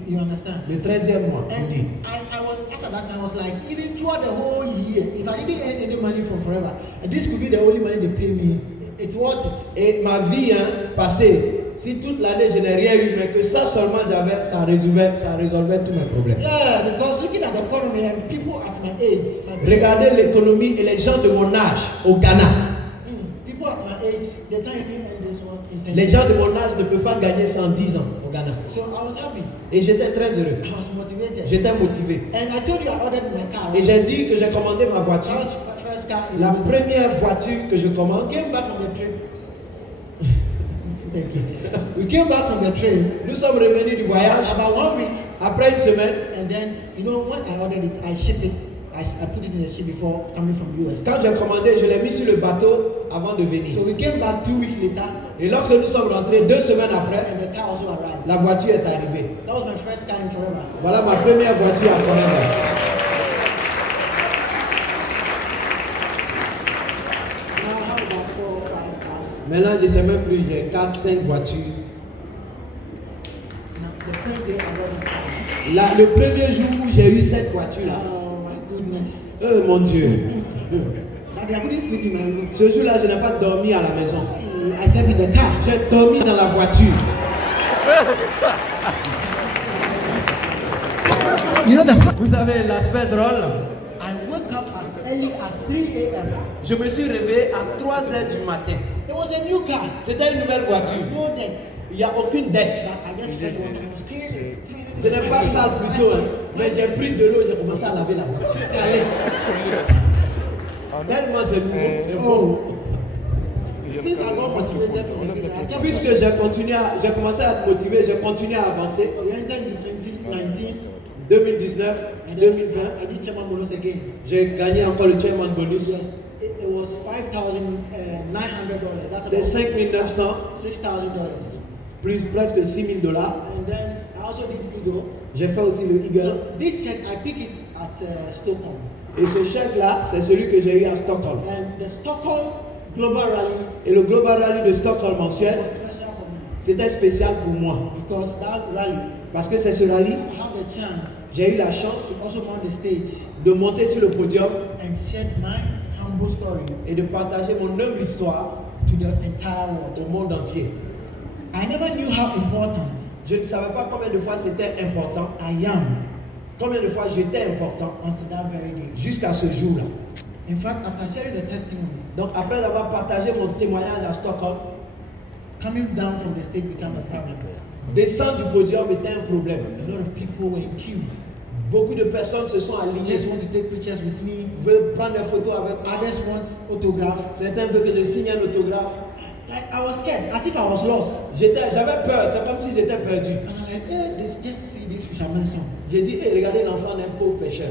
You understand? le 13e mois, on And dit. I was, as at that time, I was like, even throughout the whole year, if I didn't earn any money from Forever, and this could be the only money they pay me, it's worth it. Et ma vie passée, si toute l'année je n'ai rien eu, mais que ça seulement j'avais, ça résolvait tous mes problèmes. Yeah, because looking at the economy and people at my age, Regardez l'économie et les gens de mon âge au Ghana. people at my age, they can't even earn this one in 10 Les years. gens de mon âge ne peuvent pas gagner ça en 10 ans au Ghana. So I was happy. Et j'étais très heureux. I was motivated. J'étais motivé. And I told you I ordered my car. Et j'ai dit que j'ai commandé ma That voiture. was my first car. in La the business. première voiture que je commande, Came back from the trip. Thank you. We came back from the trip nous sommes revenus du voyage. about 1 week, Après une semaine, and then you know when I ordered it, I shipped it. I put it in the ship before coming from US. quand j'ai commandé, je l'ai mis sur le bateau avant de venir. So we came back 2 weeks later, Et lorsque nous sommes rentrés 2 semaines après, and the car also arrived. la voiture est arrivée. That was my first car in Forever. Voilà ma première voiture à Forever. Now I have about 4 or 5 cars. Maintenant, je ne sais même plus, j'ai 4, 5 voitures. Now the first day I got this car, Le premier jour où j'ai eu cette voiture-là, oh my goodness. oh mon Dieu, Daddy, I couldn't sleep in my room. ce jour-là, je n'ai pas dormi à la maison. I slept in the car. J'ai dormi dans la voiture. You know the Vous avez l'aspect drôle. I woke up as early as 3 a.m. Je me suis réveillé à 3 heures du matin. It was a new car. C'était une nouvelle voiture. No debt. Il n'y a aucune dette. I just felt what I was cleaning it. Ce n'est pas sale plutôt, hein. Mais j'ai pris de l'eau, j'ai commencé à laver la voiture. C'est allé. Tellement c'est nouveau, c'est beau. Oh. Since I got motivated from the business, I kept Puisque j'ai commencé à être motivé, j'ai continué à avancer. we entered into 2019, 2019, and then 2020, I did chairman bonus again. j'ai gagné encore le chairman bonus. Yes, it was $5,900. That's C'était about 5 900 $6,000. plus presque 6 000 dollars. And then I also did Eagle. J'ai fait aussi le Eagle. This check I pick it at Stockholm, Et ce chèque-là, c'est celui que j'ai eu à Stockholm. and the Stockholm Global Rally Et le Global Rally de Stockholm mensuel, was special C'était spécial pour moi. because that rally, Parce que c'est ce rallye, I have the chance j'ai eu la chance to also mount the stage de monter sur le podium and share my humble story et de partager mon humble histoire to the entire world. au monde entier. I never knew how important Je ne savais pas combien de fois c'était important, I am combien de fois j'étais important until that very day. jusqu'à ce jour-là. In fact, after sharing the testimony, Donc après avoir partagé mon témoignage à Stockholm, coming down from the stage became a problem. descendre du podium était un problème. A lot of people were in queue. Beaucoup de personnes se sont alignées, Just want to take pictures with me. veulent prendre des photos avec moi. Others want autograph. Certains veulent que je signe un autographe. Like I was scared, as if I was lost. J'avais peur, c'est comme si j'étais perdu. And I'm like, just see this fisherman's son. J'ai dit, hey, regardez l'enfant d'un pauvre pêcheur.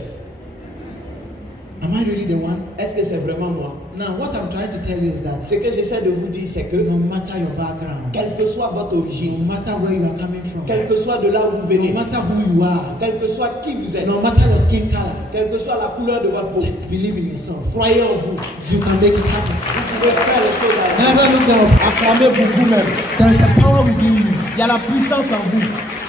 Am I really the one? Est-ce que c'est vraiment moi? Now, what I'm trying to tell you is that Ce que j'essaie de vous dire, c'est que no matter your background, quelle que soit votre no origine, matter where you are coming from, quel que soit de là où vous no venez, matter who you are, quel que soit qui vous êtes, no matter your skin color, quelle que soit la couleur de votre peau, just believe in yourself. croyez en vous. You can make it happen. Vous pouvez faire les choses à vous. Never look down. Acclamez pour vous-même. There is a power within you. Il y a la puissance en vous.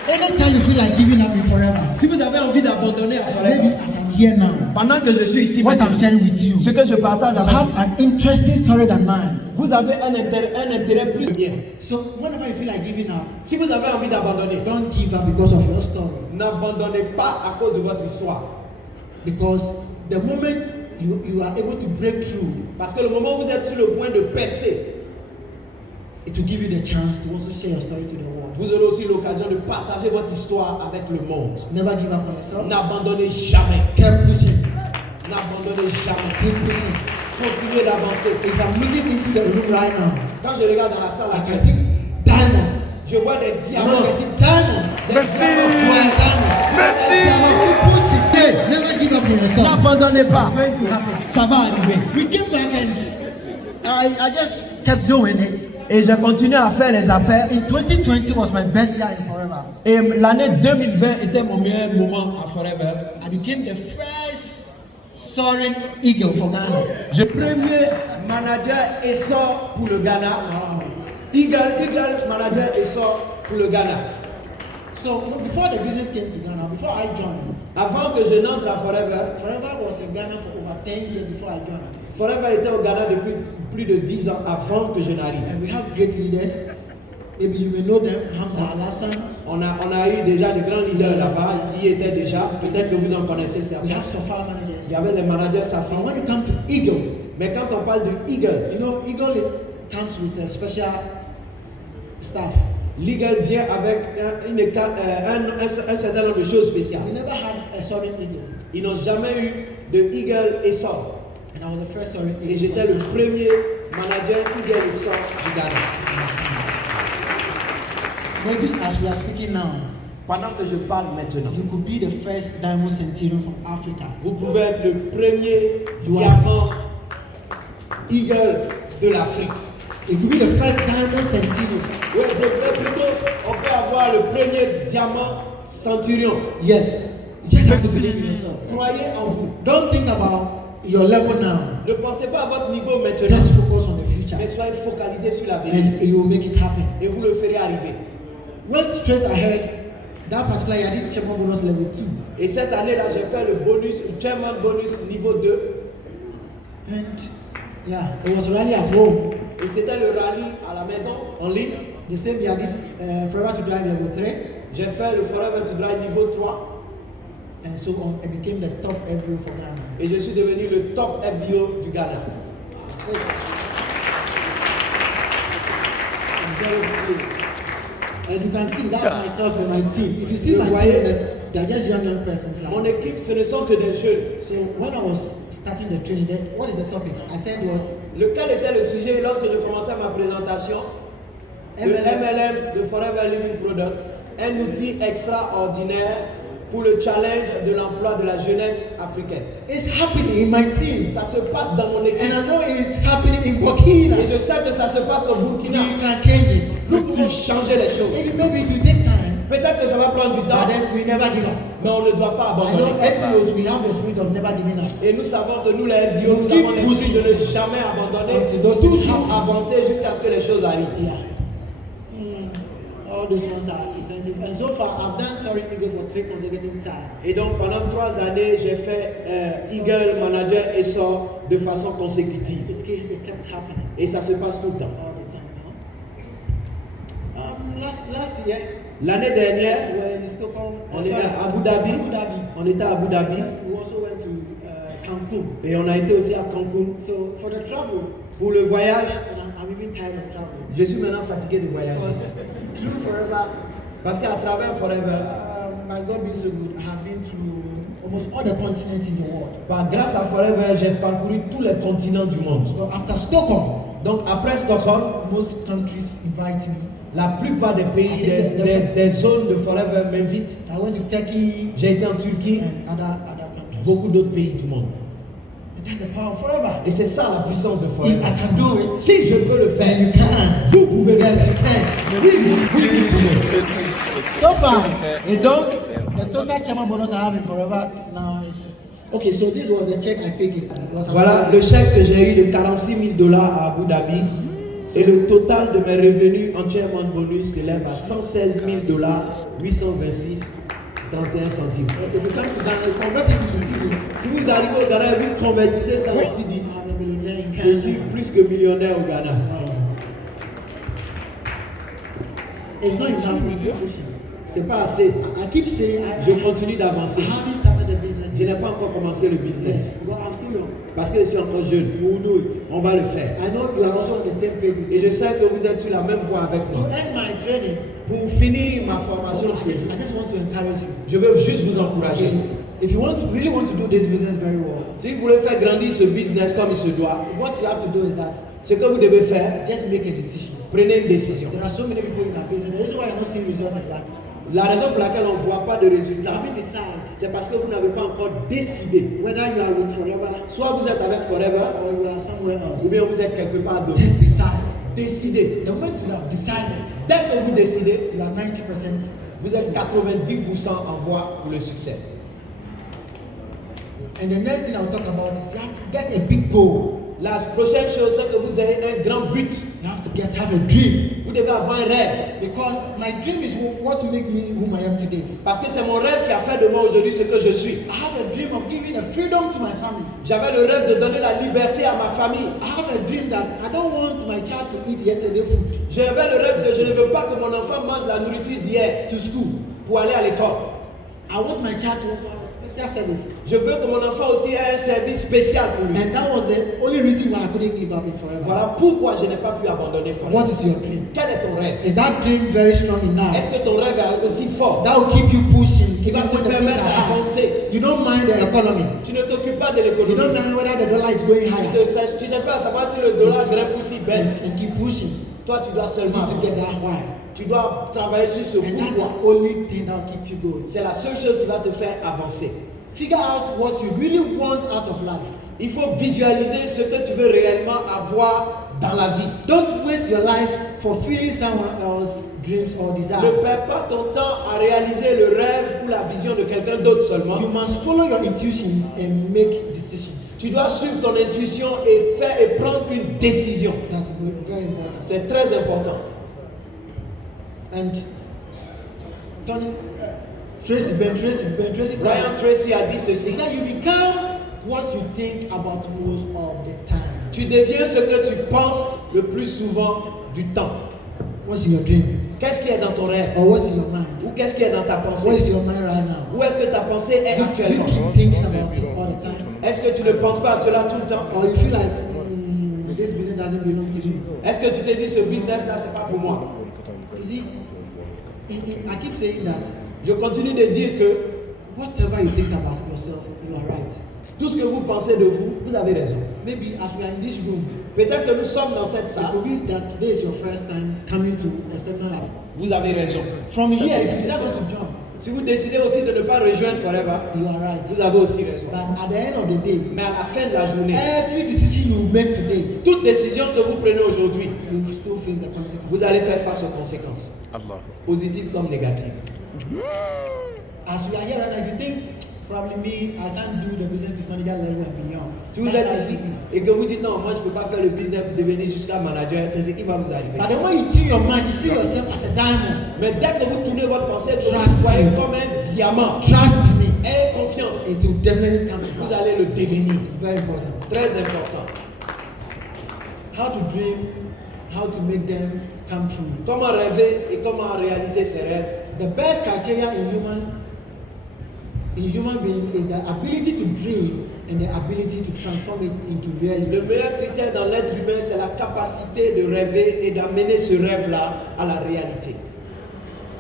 Anytime you feel like giving up in forever, Si vous avez envie d'abandonner à Forever, maybe as I'm here now, pendant que je suis ici what maintenant, I'm sharing with you, ce que je partage you avec have vous, an interesting story than mine. vous avez un intérêt plus bien. So whenever you feel like giving up, Si vous avez envie d'abandonner, don't give up because of your story. n'abandonnez pas à cause de votre histoire. Because the moment you are able to break through, Parce que le moment où vous êtes sur le point de percer, it will give you the chance to also share your story to the world. vous aurez aussi l'occasion de partager votre histoire avec le monde. Never give up on yourself. N'abandonnez jamais. Keep pushing. N'abandonnez jamais. Keep pushing. Continuez d'avancer. If I'm looking into the room right now, Quand je regarde dans la salle, I can see diamonds. je vois des I diamants. can see diamonds. Des diamants. Keep pushing. Hey, never give up on yourself. N'abandonnez pas. It's going to happen. Ça va arriver. We came back and I just kept doing it. Et j'ai continué à faire les affaires. In 2020 was my best year in Forever. Et l'année 2020 était mon meilleur moment à Forever. I became the first soaring eagle for Ghana. Je premier manager essor pour le Ghana. Wow. Eagle manager essor pour le Ghana. So before the business came to Ghana, before I joined, Avant que je n'entre à Forever, Forever was in Ghana for over 10 years before I joined. Forever était au Ghana depuis plus de 10 ans avant que je n'arrive. And we have great leaders. Maybe you may know them, Hamza Alassan. On a eu déjà de grands leaders là-bas qui y étaient déjà. Peut-être que vous en connaissez We certains. have Sofal managers. Il y avait les managers Safi. But when you come to Eagle, Mais quand on parle de Eagle, you know, Eagle comes with a special staff. l'Eagle vient avec un certain nombre de choses spéciales. We never had a soaring eagle. Ils n'ont jamais eu de Eagle essor. And I was the first soaring Et eagle. j'étais le premier manager Eagle essor du Ghana. Maybe as we are speaking now, Pendant que je parle maintenant, you could be the first diamond centurion from Africa. vous pouvez être le premier diamant Eagle de l'Afrique. It could be the first diamond centurion. Oui, plutôt, on peut avoir le premier diamant centurion. Yes. You just have to believe in yourself. Croyez en vous. Don't think about your level now. Ne pensez pas à votre niveau maintenant, Just focus on the future. mais soyez focalisés sur l'avenir And you will make it happen. et vous le ferez arriver. Went straight ahead. That particular year, I did chairman bonus level 2. Et cette année-là, j'ai fait le bonus, le chairman bonus niveau 2. And yeah, it was rally at home. Et c'était le rallye à la maison, en ligne. The same year, I did Forever to Drive level 3. J'ai fait le Forever to Drive niveau 3. And so on, I became the top FBO for Ghana. Et je suis devenu le top FBO du Ghana. That's it. And zero play. And you can see that's myself and my team. If you see my team, they're just young persons. Mon Like. équipe, ce ne sont que des jeunes. So when I was starting the training, then what is the topic? I said what? Lequel était le sujet lorsque je commençais ma présentation? Le MLM de Forever Living Product, un outil extraordinaire pour le challenge de l'emploi de la jeunesse africaine. It's happening in my team. Ça se passe dans mon équipe. And I know it's happening in Burkina. Et je sais que ça se passe au Burkina. We can change it. Nous pouvons changer les choses. Maybe it will take time, Peut-être que ça va prendre du temps, but then we never give up. mais on ne doit pas I know abandonner. FBOs, we have the spirit of never giving up. Et nous savons que nous, les FBO, nous Keep avons l'esprit de pushing. ne jamais abandonner, Until those things toujours happen. avancer jusqu'à ce que les choses arrivent. Yeah. all those ones are incentive. And so far, I've done Soaring Eagle for 3 consecutive times. Et donc pendant 3 années, j'ai fait Eagle Manager et sort de façon consécutive. It kept happening Et ça se passe tout le temps. all the time. Last year, L'année dernière, we're in Stockholm. on était à Abu Dhabi. On était à Abu Dhabi. We also went to Cancun. Et on a été aussi à Cancun. So for the travel, Pour le voyage, and I'm even tired of traveling. je suis maintenant fatigué de voyager. Because through Forever, Parce qu'à travers Forever, my God being so good, I have been through almost all the continents in the world. grâce à Forever, j'ai parcouru tous les continents du monde. So after Stockholm, Donc après Stockholm, most countries invite me. la plupart des pays, des zones de Forever m'invitent. I went to Turkey J'ai été en Turquie, and other countries. beaucoup d'autres pays du monde. And that's the power of Forever. Et c'est ça la puissance de If Forever. I can do it, Si je peux le then faire, you can. vous pouvez le Yes, you faire. can. Oui, vous pouvez. So far, and donc, the total chairman bonus I have in Forever now is okay. So this was the check I paid. It was Voilà le chèque que j'ai eu de 46 000 $ à Abu Dhabi. Et le total de mes revenus en chairman bonus s'élève à 116 000 $, 826 31 centimes. If you come to Ghana, you convert it into cedis. Si vous arrivez au Ghana et vous convertissez ça en I'm CD, a millionaire in je suis Ghana. plus que millionnaire au Ghana. It's not enough for you pushing. C'est pas assez. I keep saying Je continue d'avancer. I haven't started the business. Je n'ai pas encore commencé le business. Yes, because I'm still young. Parce que je suis encore jeune. You will do it. On va le faire. I know you are also on the same page with Et me. je sais que vous êtes sur la même voie avec To moi. end my training, Pour finir ma formation chez I vous, just want to encourage you. je veux juste vous encourager. Okay. If you really want to do this business very well, Si vous voulez faire grandir ce business comme il se doit, what you have to do is that ce que vous devez faire, just make a decision. prenez une décision. There are so many people in our business. The reason why you're not seeing results is that La raison pour laquelle on ne voit pas de you résultats, haven't decided c'est parce que vous n'avez pas encore décidé. whether you are with Forever Soit vous êtes avec Forever, or you are somewhere else. ou bien vous êtes quelque part d'autre. Just decide. Décidez. The moment you have decided, Dès que vous décidez, you are 90%. vous êtes 90% en voie pour le succès. And the next thing I'll talk about is you have to get a big goal. La prochaine chose, c'est que vous ayez un grand but. You have to have a dream. Vous devez avoir un rêve. Because my dream is what make me whom I am today. Parce que c'est mon rêve qui a fait de moi aujourd'hui ce que je suis. I have a dream of giving a freedom to my family. J'avais le rêve de donner la liberté à ma famille. I have a dream that I don't want my child to eat yesterday food J'avais le rêve que je ne veux pas que mon enfant mange la nourriture d'hier to school. pour aller à l'école. I want my child to also have a special service. Je veux que mon enfant aussi ait un service spécial pour lui. And that was the only reason why I couldn't give up in Forever. Voilà pourquoi je n'ai pas pu abandonner Forever. What is your dream? Quel est ton rêve? Is that dream very strong enough? Est-ce que ton rêve est aussi fort? That will keep you pushing, Qui va even te when the things permettre are hard. d'avancer. You don't mind the economy. Tu ne t'occupes pas de You don't l'économie. mind whether the dollar is going Tu higher. ne cherches pas à savoir si le dollar grimpe ou s'il baisse. And keep pushing. Toi, tu dois You seulement need to get avancer. that why. Tu dois travailler sur ce And that's pourquoi. the only thing that will keep you going. C'est la seule chose qui va te faire avancer. Figure out what you really want out of life. Il faut visualiser ce que tu veux réellement avoir dans la vie. Don't waste your life fulfilling someone else's dreams or Ne desires. perds pas ton temps à réaliser le rêve ou la vision de quelqu'un d'autre seulement. You must follow your intuitions and make decisions. Tu dois suivre ton intuition et faire et prendre une décision. That's very important. C'est très important. And Tony, Ben Tracy said, Brian Tracy a dit he ceci. said, you become what you think about most of the time. Tu deviens ce que tu penses le plus souvent du temps. What's in your dream? Qu'est-ce qui est dans ton rêve? Or what's in your mind? Ou qu'est-ce qui est dans ta What is pensée? in your mind right now? Où est-ce que ta pensée est Do you actuellement? keep thinking about it all the time? Est-ce que tu ne penses pas à cela tout le temps? Or you feel like, this business doesn't belong to me? Est-ce que tu te dis ce business-là, c'est pas pour moi? You see, I keep saying that Je continue de dire que whatever you think about yourself, you are right. tout ce que vous pensez de vous, vous avez raison. Maybe as we are in this room, Peut-être que nous sommes dans cette it salle. could be that today is your first time coming to a seminar like Vous avez raison. from here. If you decide not to join, Si vous décidez aussi de ne pas rejoindre Forever, you are right. vous avez aussi raison. But at the end of the day, Mais à la fin de la journée, every decision you make today, toute décision que vous prenez aujourd'hui, you will still face the consequences. vous allez faire face aux conséquences, positives comme négatives. As we are here right now, if you think probably me, I can't do the business to manager level and beyond. Si vous That's êtes how ici it is. et que vous dites non, moi je ne peux pas faire le business pour devenir jusqu'à manager, c'est ce qui va vous arriver. But then when you tune your mind, you see yourself as a diamond. Mais dès que vous tournez votre pensée, vous Trust vous voyez me. comme un diamant. Trust me, Aie confiance. it will definitely come to Vous pass. allez le devenir. It's very important. Très important. How to dream, how to make them come true. Comment rêver et comment réaliser ses rêves. The best criteria in human being is the ability to dream and the ability to transform it into reality. Le meilleur critère dans l'être humain, c'est la capacité de rêver et d'amener ce rêve-là à la réalité.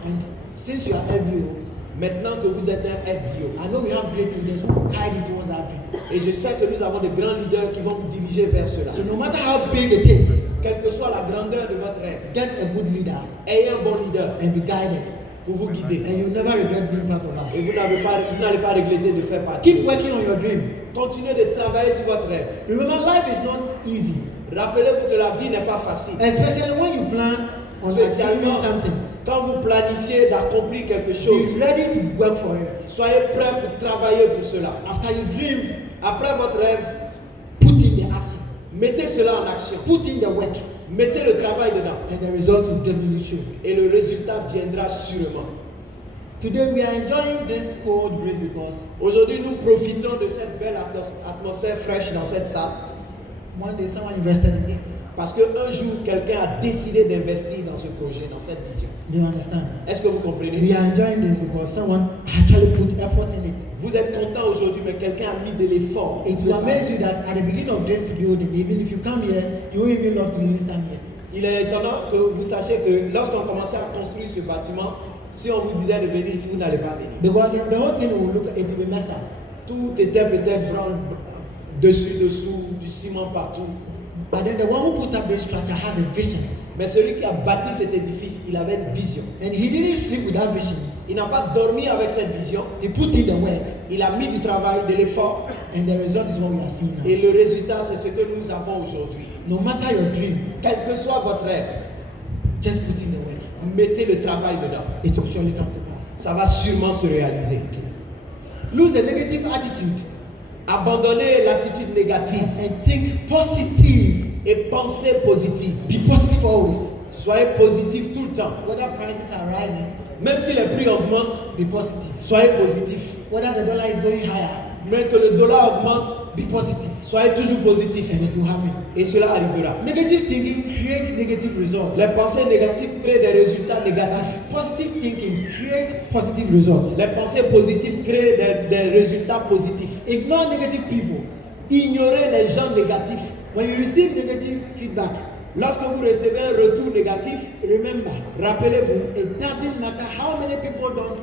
And since you are FBO, Maintenant que vous êtes un FBO, I know we have great leaders who guide you towards that dream. et je sais que nous avons de grands leaders qui vont vous diriger vers cela. So no matter how big it is, Quelle que soit la grandeur de votre rêve, get a good leader ayez un bon leader and be guided. pour vous guider. And you'll never regret being part of Et us. vous n'allez pas regretter de faire partie. Keep de ça. working on your dream. Continuez de travailler sur votre rêve. Remember, life is not easy, Rappelez-vous que la vie n'est pas facile. especially when you plan on achieving something. Quand vous planifiez d'accomplir quelque chose, Be ready to work for it. soyez prêts pour travailler pour cela. After you dream, Après votre rêve, put in the action, mettez cela en action. put in the work, Mettez le travail dedans. and the result will definitely show. Et le résultat viendra sûrement. Today we are enjoying this cold breeze because Aujourd'hui, nous profitons de cette belle atmosphère fraîche dans cette salle. one day someone invested in this. Parce qu'un jour, quelqu'un a décidé d'investir dans ce projet, dans cette vision. Do you understand? Est-ce que vous comprenez? We are enjoying this because someone actually put effort in it. Vous êtes content aujourd'hui, mais quelqu'un a mis de l'effort. It will amaze you that at the beginning of this building, even if you come here, you won't even love to even stand here. Il est étonnant que vous sachiez que lorsqu'on commençait à construire ce bâtiment, si on vous disait de venir ici, vous n'allez pas venir. Because the whole thing will look, it will be messed up. Tout était peut-être brown, dessus, dessous, du ciment partout. But then the one who put up this structure has a vision. Mais celui qui a bâti cet édifice, il avait une vision. And he didn't sleep with that vision. Il n'a pas dormi avec cette vision. He put in the work. Il a mis du travail, de l'effort. And the result is what we are seeing now. Et le résultat, c'est ce que nous avons aujourd'hui. No matter your dream, Quel que soit votre rêve, just put in the work. mettez le travail dedans. It will surely come to pass. Ça va sûrement se réaliser. Lose the negative attitude Abandonnez l'attitude négative and think positive. et pensez positive. Be positive always. Soyez positif tout le temps. Whether prices are rising, Même si les prix augmentent, be positive. soyez positif. Whether the dollar is going higher, Mais que le dollar augmente, be positive. soyez toujours positif. And it will happen. Et cela arrivera. Negative thinking creates negative results. Les pensées négatives créent des résultats négatifs. Positive thinking creates positive results. Les pensées positives créent des résultats positifs. Ignore negative people. Ignorez les gens négatifs. When you receive negative feedback, Lorsque vous recevez un retour négatif, remember, rappelez-vous, it doesn't matter how many people don't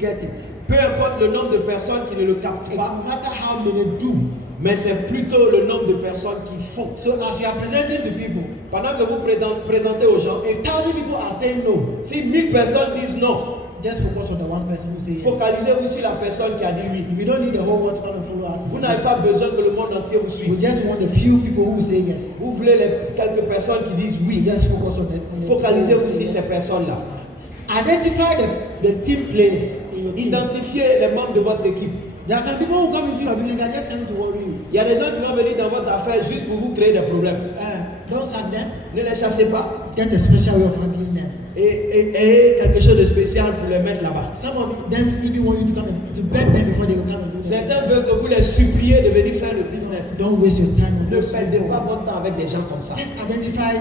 get it. peu importe le nombre de personnes qui ne le captent It pas, matter how many do. mais c'est plutôt le nombre de personnes qui font. So as you are presenting to people, Pendant que vous présentez aux gens, if 1,000 people are saying no, si 1000 personnes disent non, just focus on the one person who says yes. focalisez-vous sur la personne qui a dit oui. We don't need the whole world to come and follow us. Vous n'avez pas besoin que le monde entier vous We suive. just want a few people who say yes. Vous voulez quelques personnes qui disent We oui. just focus on the Focalisez-vous who say sur ces yes. personnes-là. Identify the team players in your team. Identifiez les membres de votre équipe. There are some people who come into your business and just coming to worry you. Il y a des gens qui vont venir dans votre affaire juste pour vous créer des problèmes. Don't sack them. Ne les chassez pas Get a special way of handling them. et ayez quelque chose de spécial pour les mettre là-bas. Some of them even want you to come and to beg them before they will come and do it. Certains veulent que vous les suppliez de venir faire le business. Don't waste your time on Ne those perdez people. pas votre temps avec des gens comme ça. Just identify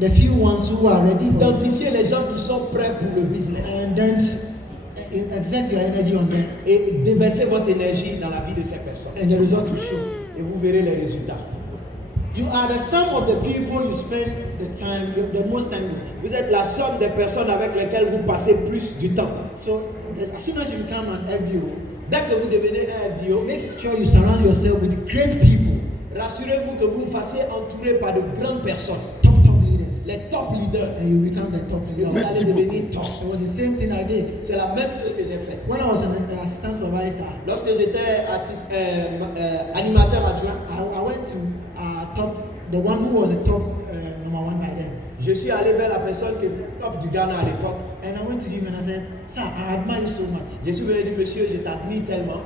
the few ones who are ready for it, Identifiez les gens qui sont prêts pour le business and then exert your energy on them, et déversez votre énergie dans la vie de ces personnes. and the result will show. Et vous verrez les résultats. You are the sum of the people you spend the most time with. Vous êtes la somme des personnes avec lesquelles vous passez plus du temps. So as soon as you become an FBO, Dès que vous devenez un FBO, make sure you surround yourself with great people, rassurez-vous que vous fassiez entourer par de grandes personnes, top leaders, les top leaders. and you become the top Et vous leader. allez devenir top. It was the same thing I did. C'est la même chose que j'ai fait. When I was an assistant supervisor, Lorsque j'étais animateur adjoint, I went to the one who was the top number one by then. je suis allé vers la personne qui était top du Ghana à l'époque. And I went to him and I said, "Sir, I admire you so much. Je suis venu dire, monsieur, je t'admire tellement.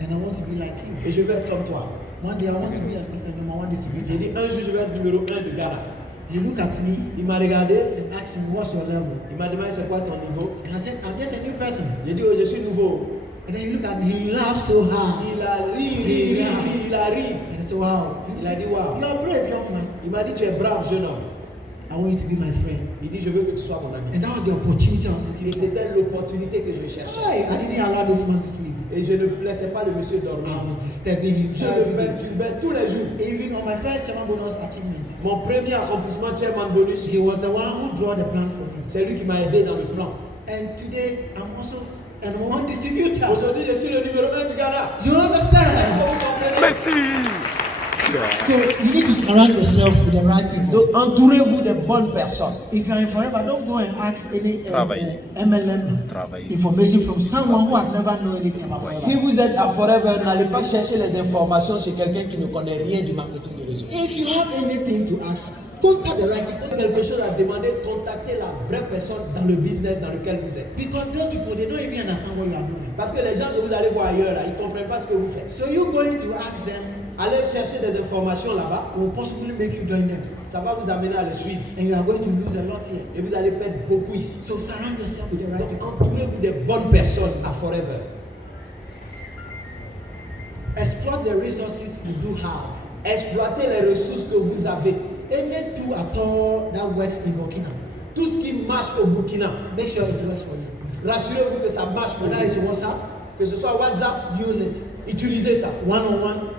and I want to be like you. Et je veux être comme toi. One day I want to be a number one J'ai distributor. dit un jour je vais être numéro 1 de Ghana. He looked at me Il m'a regardé, and asked me, what's your level? il m'a demandé c'est quoi ton niveau. And I said, I'm just a new person. J'ai dit oh, je suis nouveau. And then he looked at me, he laughed so hard. Il a ri. And I said, wow. Il a dit wow. You're a brave young man. Il m'a dit tu es brave jeune homme. I want you to be my friend. Il dit je veux que tu sois mon ami. And that was the opportunity I was Et looking for. c'était l'opportunité que je cherchais. I didn't allow this man to see me. Et je ne laissais pas le monsieur dormir. I was disturbing him. Je le perturbais tous les jours. Even on my first chairman bonus achievement, Mon premier accomplissement chairman bonus, he was the one who drew the plan for me. c'est lui qui m'a aidé dans le plan. And today, I'm also a number one distributor. Aujourd'hui, je suis le numéro 1 du Ghana. You understand? Vous comprenez? So you need to surround yourself with the right people. Donc, entourez-vous de bonnes personnes. If you are in Forever, don't go and ask any Travailler. MLM Travailler. information from someone who has never known anything about Si Forever. vous êtes à Forever, n'allez pas chercher les informations chez quelqu'un qui ne connaît rien du marketing de réseau. If you have anything to ask, contact the right people. Quelque chose à demander, contactez la vraie personne dans le business dans lequel vous êtes. Because those people, they don't even understand what you are doing. Parce que les gens que vous allez voir ailleurs, là, ils ne comprennent pas ce que vous faites. So you going to ask them Allez chercher des informations là-bas, will possibly make you join them. ça va vous amener à les suivre. And you are going to lose a lot here. Et vous allez perdre beaucoup ici. So surround yourself with the right Donc, people. entourez-vous des bonnes personnes à Forever. Exploit the resources you do have. Exploitez les ressources que vous avez. Any tool at all that works in Burkina, Tout ce qui marche au Burkina, make sure it works for you. rassurez-vous que ça marche pour Whether it's vous. WhatsApp, Que ce soit WhatsApp, use it. utilisez ça. One-on-one,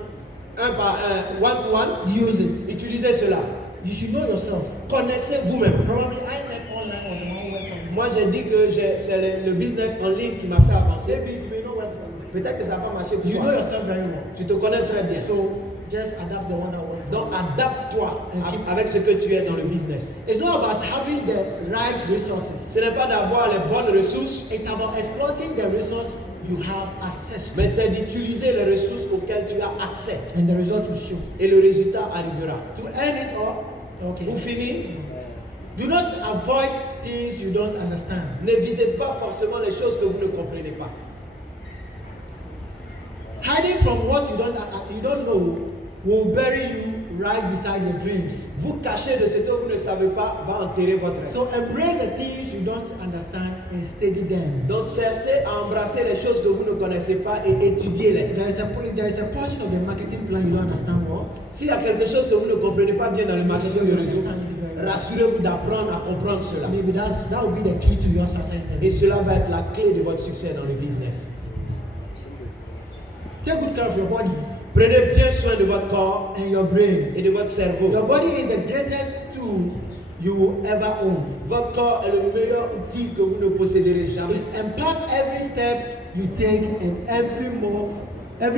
Un par un, one to one, use it. utilisez cela. You should know yourself. Connaissez vous-même. Probably I said online was the one way for me. Moi, j'ai dit que c'est le business en ligne qui m'a fait avancer. Maybe it may not work for you. Peut-être que ça va marcher pour You know toi. yourself very well. Tu te connais très bien. So just adapt the one that works. Donc, adapte-toi And keep- avec ce que tu es dans le business. It's not about having the right resources. Ce n'est pas d'avoir les bonnes ressources, It's about exploiting the resource you have access to. mais c'est d'utiliser les ressources auxquelles tu as accès. And the result will show. Et le résultat arrivera. To earn it all, okay. Pour finir, Do not avoid things you don't understand. n'évitez pas forcément les choses que vous ne comprenez pas. Hiding from what you don't know will bury you right beside your dreams. Vous cacher de ce que vous ne savez pas va enterrer votre rêve. So embrace the things you don't understand and study them. Donc cherchez à embrasser les choses que vous ne connaissez pas et étudiez-les. If there is a portion of the marketing plan you don't understand well, S'il y a quelque chose que vous ne comprenez pas bien dans le marketing de réseau, rassurez-vous d'apprendre à comprendre cela. maybe that will be the key to your success. Et cela va être la clé de votre succès dans le business. Take good care of your body Prenez bien soin de votre corps and your brain. et de votre cerveau. Your body is the greatest tool you will ever own. Votre corps est le meilleur outil que vous ne posséderez jamais. It imparts every step you take and every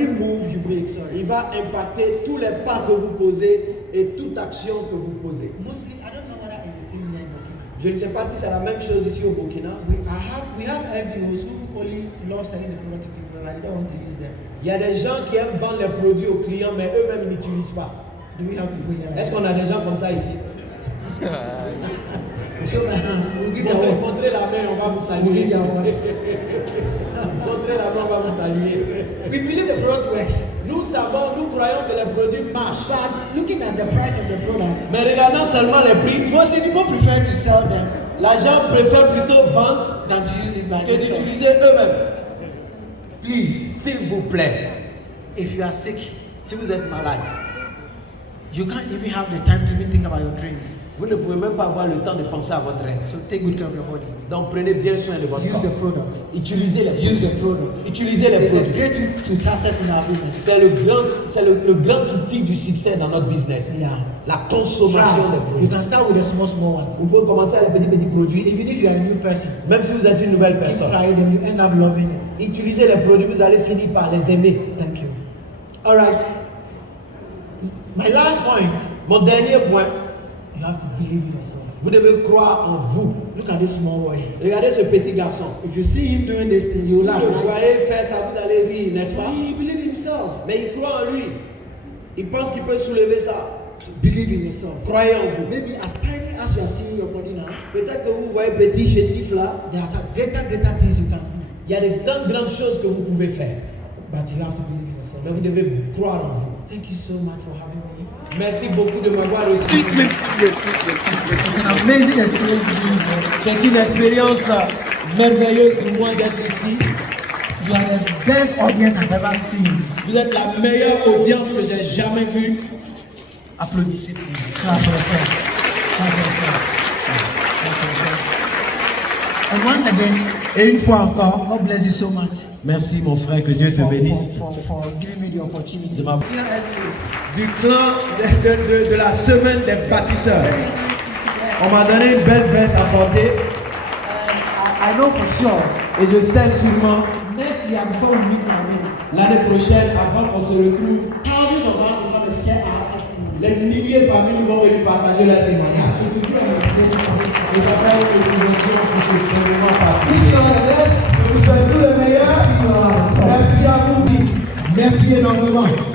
move you make. Sorry. Il va impacter tous les pas que vous posez et toute action que vous posez. Mostly, I don't know whether it's the same here in Burkina. Je ne sais pas si c'est la même chose ici au Burkina. We have FBOs who only love selling the product to people, but they don't want to use them. Il y a des gens qui aiment vendre les produits aux clients, mais eux-mêmes ils n'utilisent pas. Do we have people here? Est-ce qu'on a des gens comme ça ici? Show my hands. We'll give you a word. Montrez la main, on va vous We'll give saluer. you a word. Montrez la main, on va vous saluer. We believe the product works, Nous savons, nous croyons que les produits marchent. but looking at the price of the product, Mais regardons seulement les prix. mostly people prefer to sell them Les gens préfèrent plutôt vendre than to use it by que themselves. d'utiliser eux-mêmes. Please, S'il vous plaît, if you are sick, si vous êtes malade, you can't even have the time to even think about your dreams. vous ne pouvez même pas avoir le temps de penser à votre rêve. So take good care of your body. Donc prenez bien soin de votre Use corps. the product. Utilisez les Use produits. the product. Utilisez les It's a produits. great tool to success in our business. C'est le grand outil du succès dans notre business. Yeah. La consommation des Try. You produits. can start with the small ones. Vous pouvez commencer avec des petits produits. Even if you are a new person, Même si vous êtes une nouvelle keep personne. trying them, you end up loving it. Utilisez les produits, vous allez finir par les aimer. Thank you. All right. My last point, Mon dernier point, you have to believe in yourself. vous devez croire en vous. Look at this small boy. Regardez ce petit garçon. If you see him doing this thing, you Vous laugh. le Right? voyez faire ça, vous allez rire, n'est-ce pas? He believes in himself. Mais il croit en lui. Il pense qu'il peut soulever ça. Believe in yourself. Croyez en vous. Maybe as tiny as you are seeing your body now, Peut-être que vous voyez petit chétif là. there are some greater things you can do. Il y a de grandes choses que vous pouvez faire. but you have to believe in yourself. Mais vous devez croire en vous. Thank you so much for having me. Merci beaucoup de m'avoir reçu. It's an amazing experience being here. C'est une expérience merveilleuse pour moi d'être ici. You are the best audience I've ever seen. Vous êtes la meilleure audience que j'ai jamais vue. Applaudissez pour vous. Clap for yourself. Clap for yourself. Clap for yourself. And once again, et une fois encore, God bless you so much. Merci mon frère, que Dieu te bénisse. For giving me the opportunity. De du clan de la semaine des bâtisseurs. On m'a donné une belle veste à porter. I know for sure. Et je sais sûrement, Next year, before we meet like this, l'année prochaine, avant qu'on se retrouve, thousands of us will come and share our testimony. les milliers parmi nous vont venir partager leur témoignage. It will be an invitation for this Et ça sera une motivation pour ce événement Wish you particulier. all the best. Je vous souhaite tout le meilleur. Merci à vous. Merci énormément.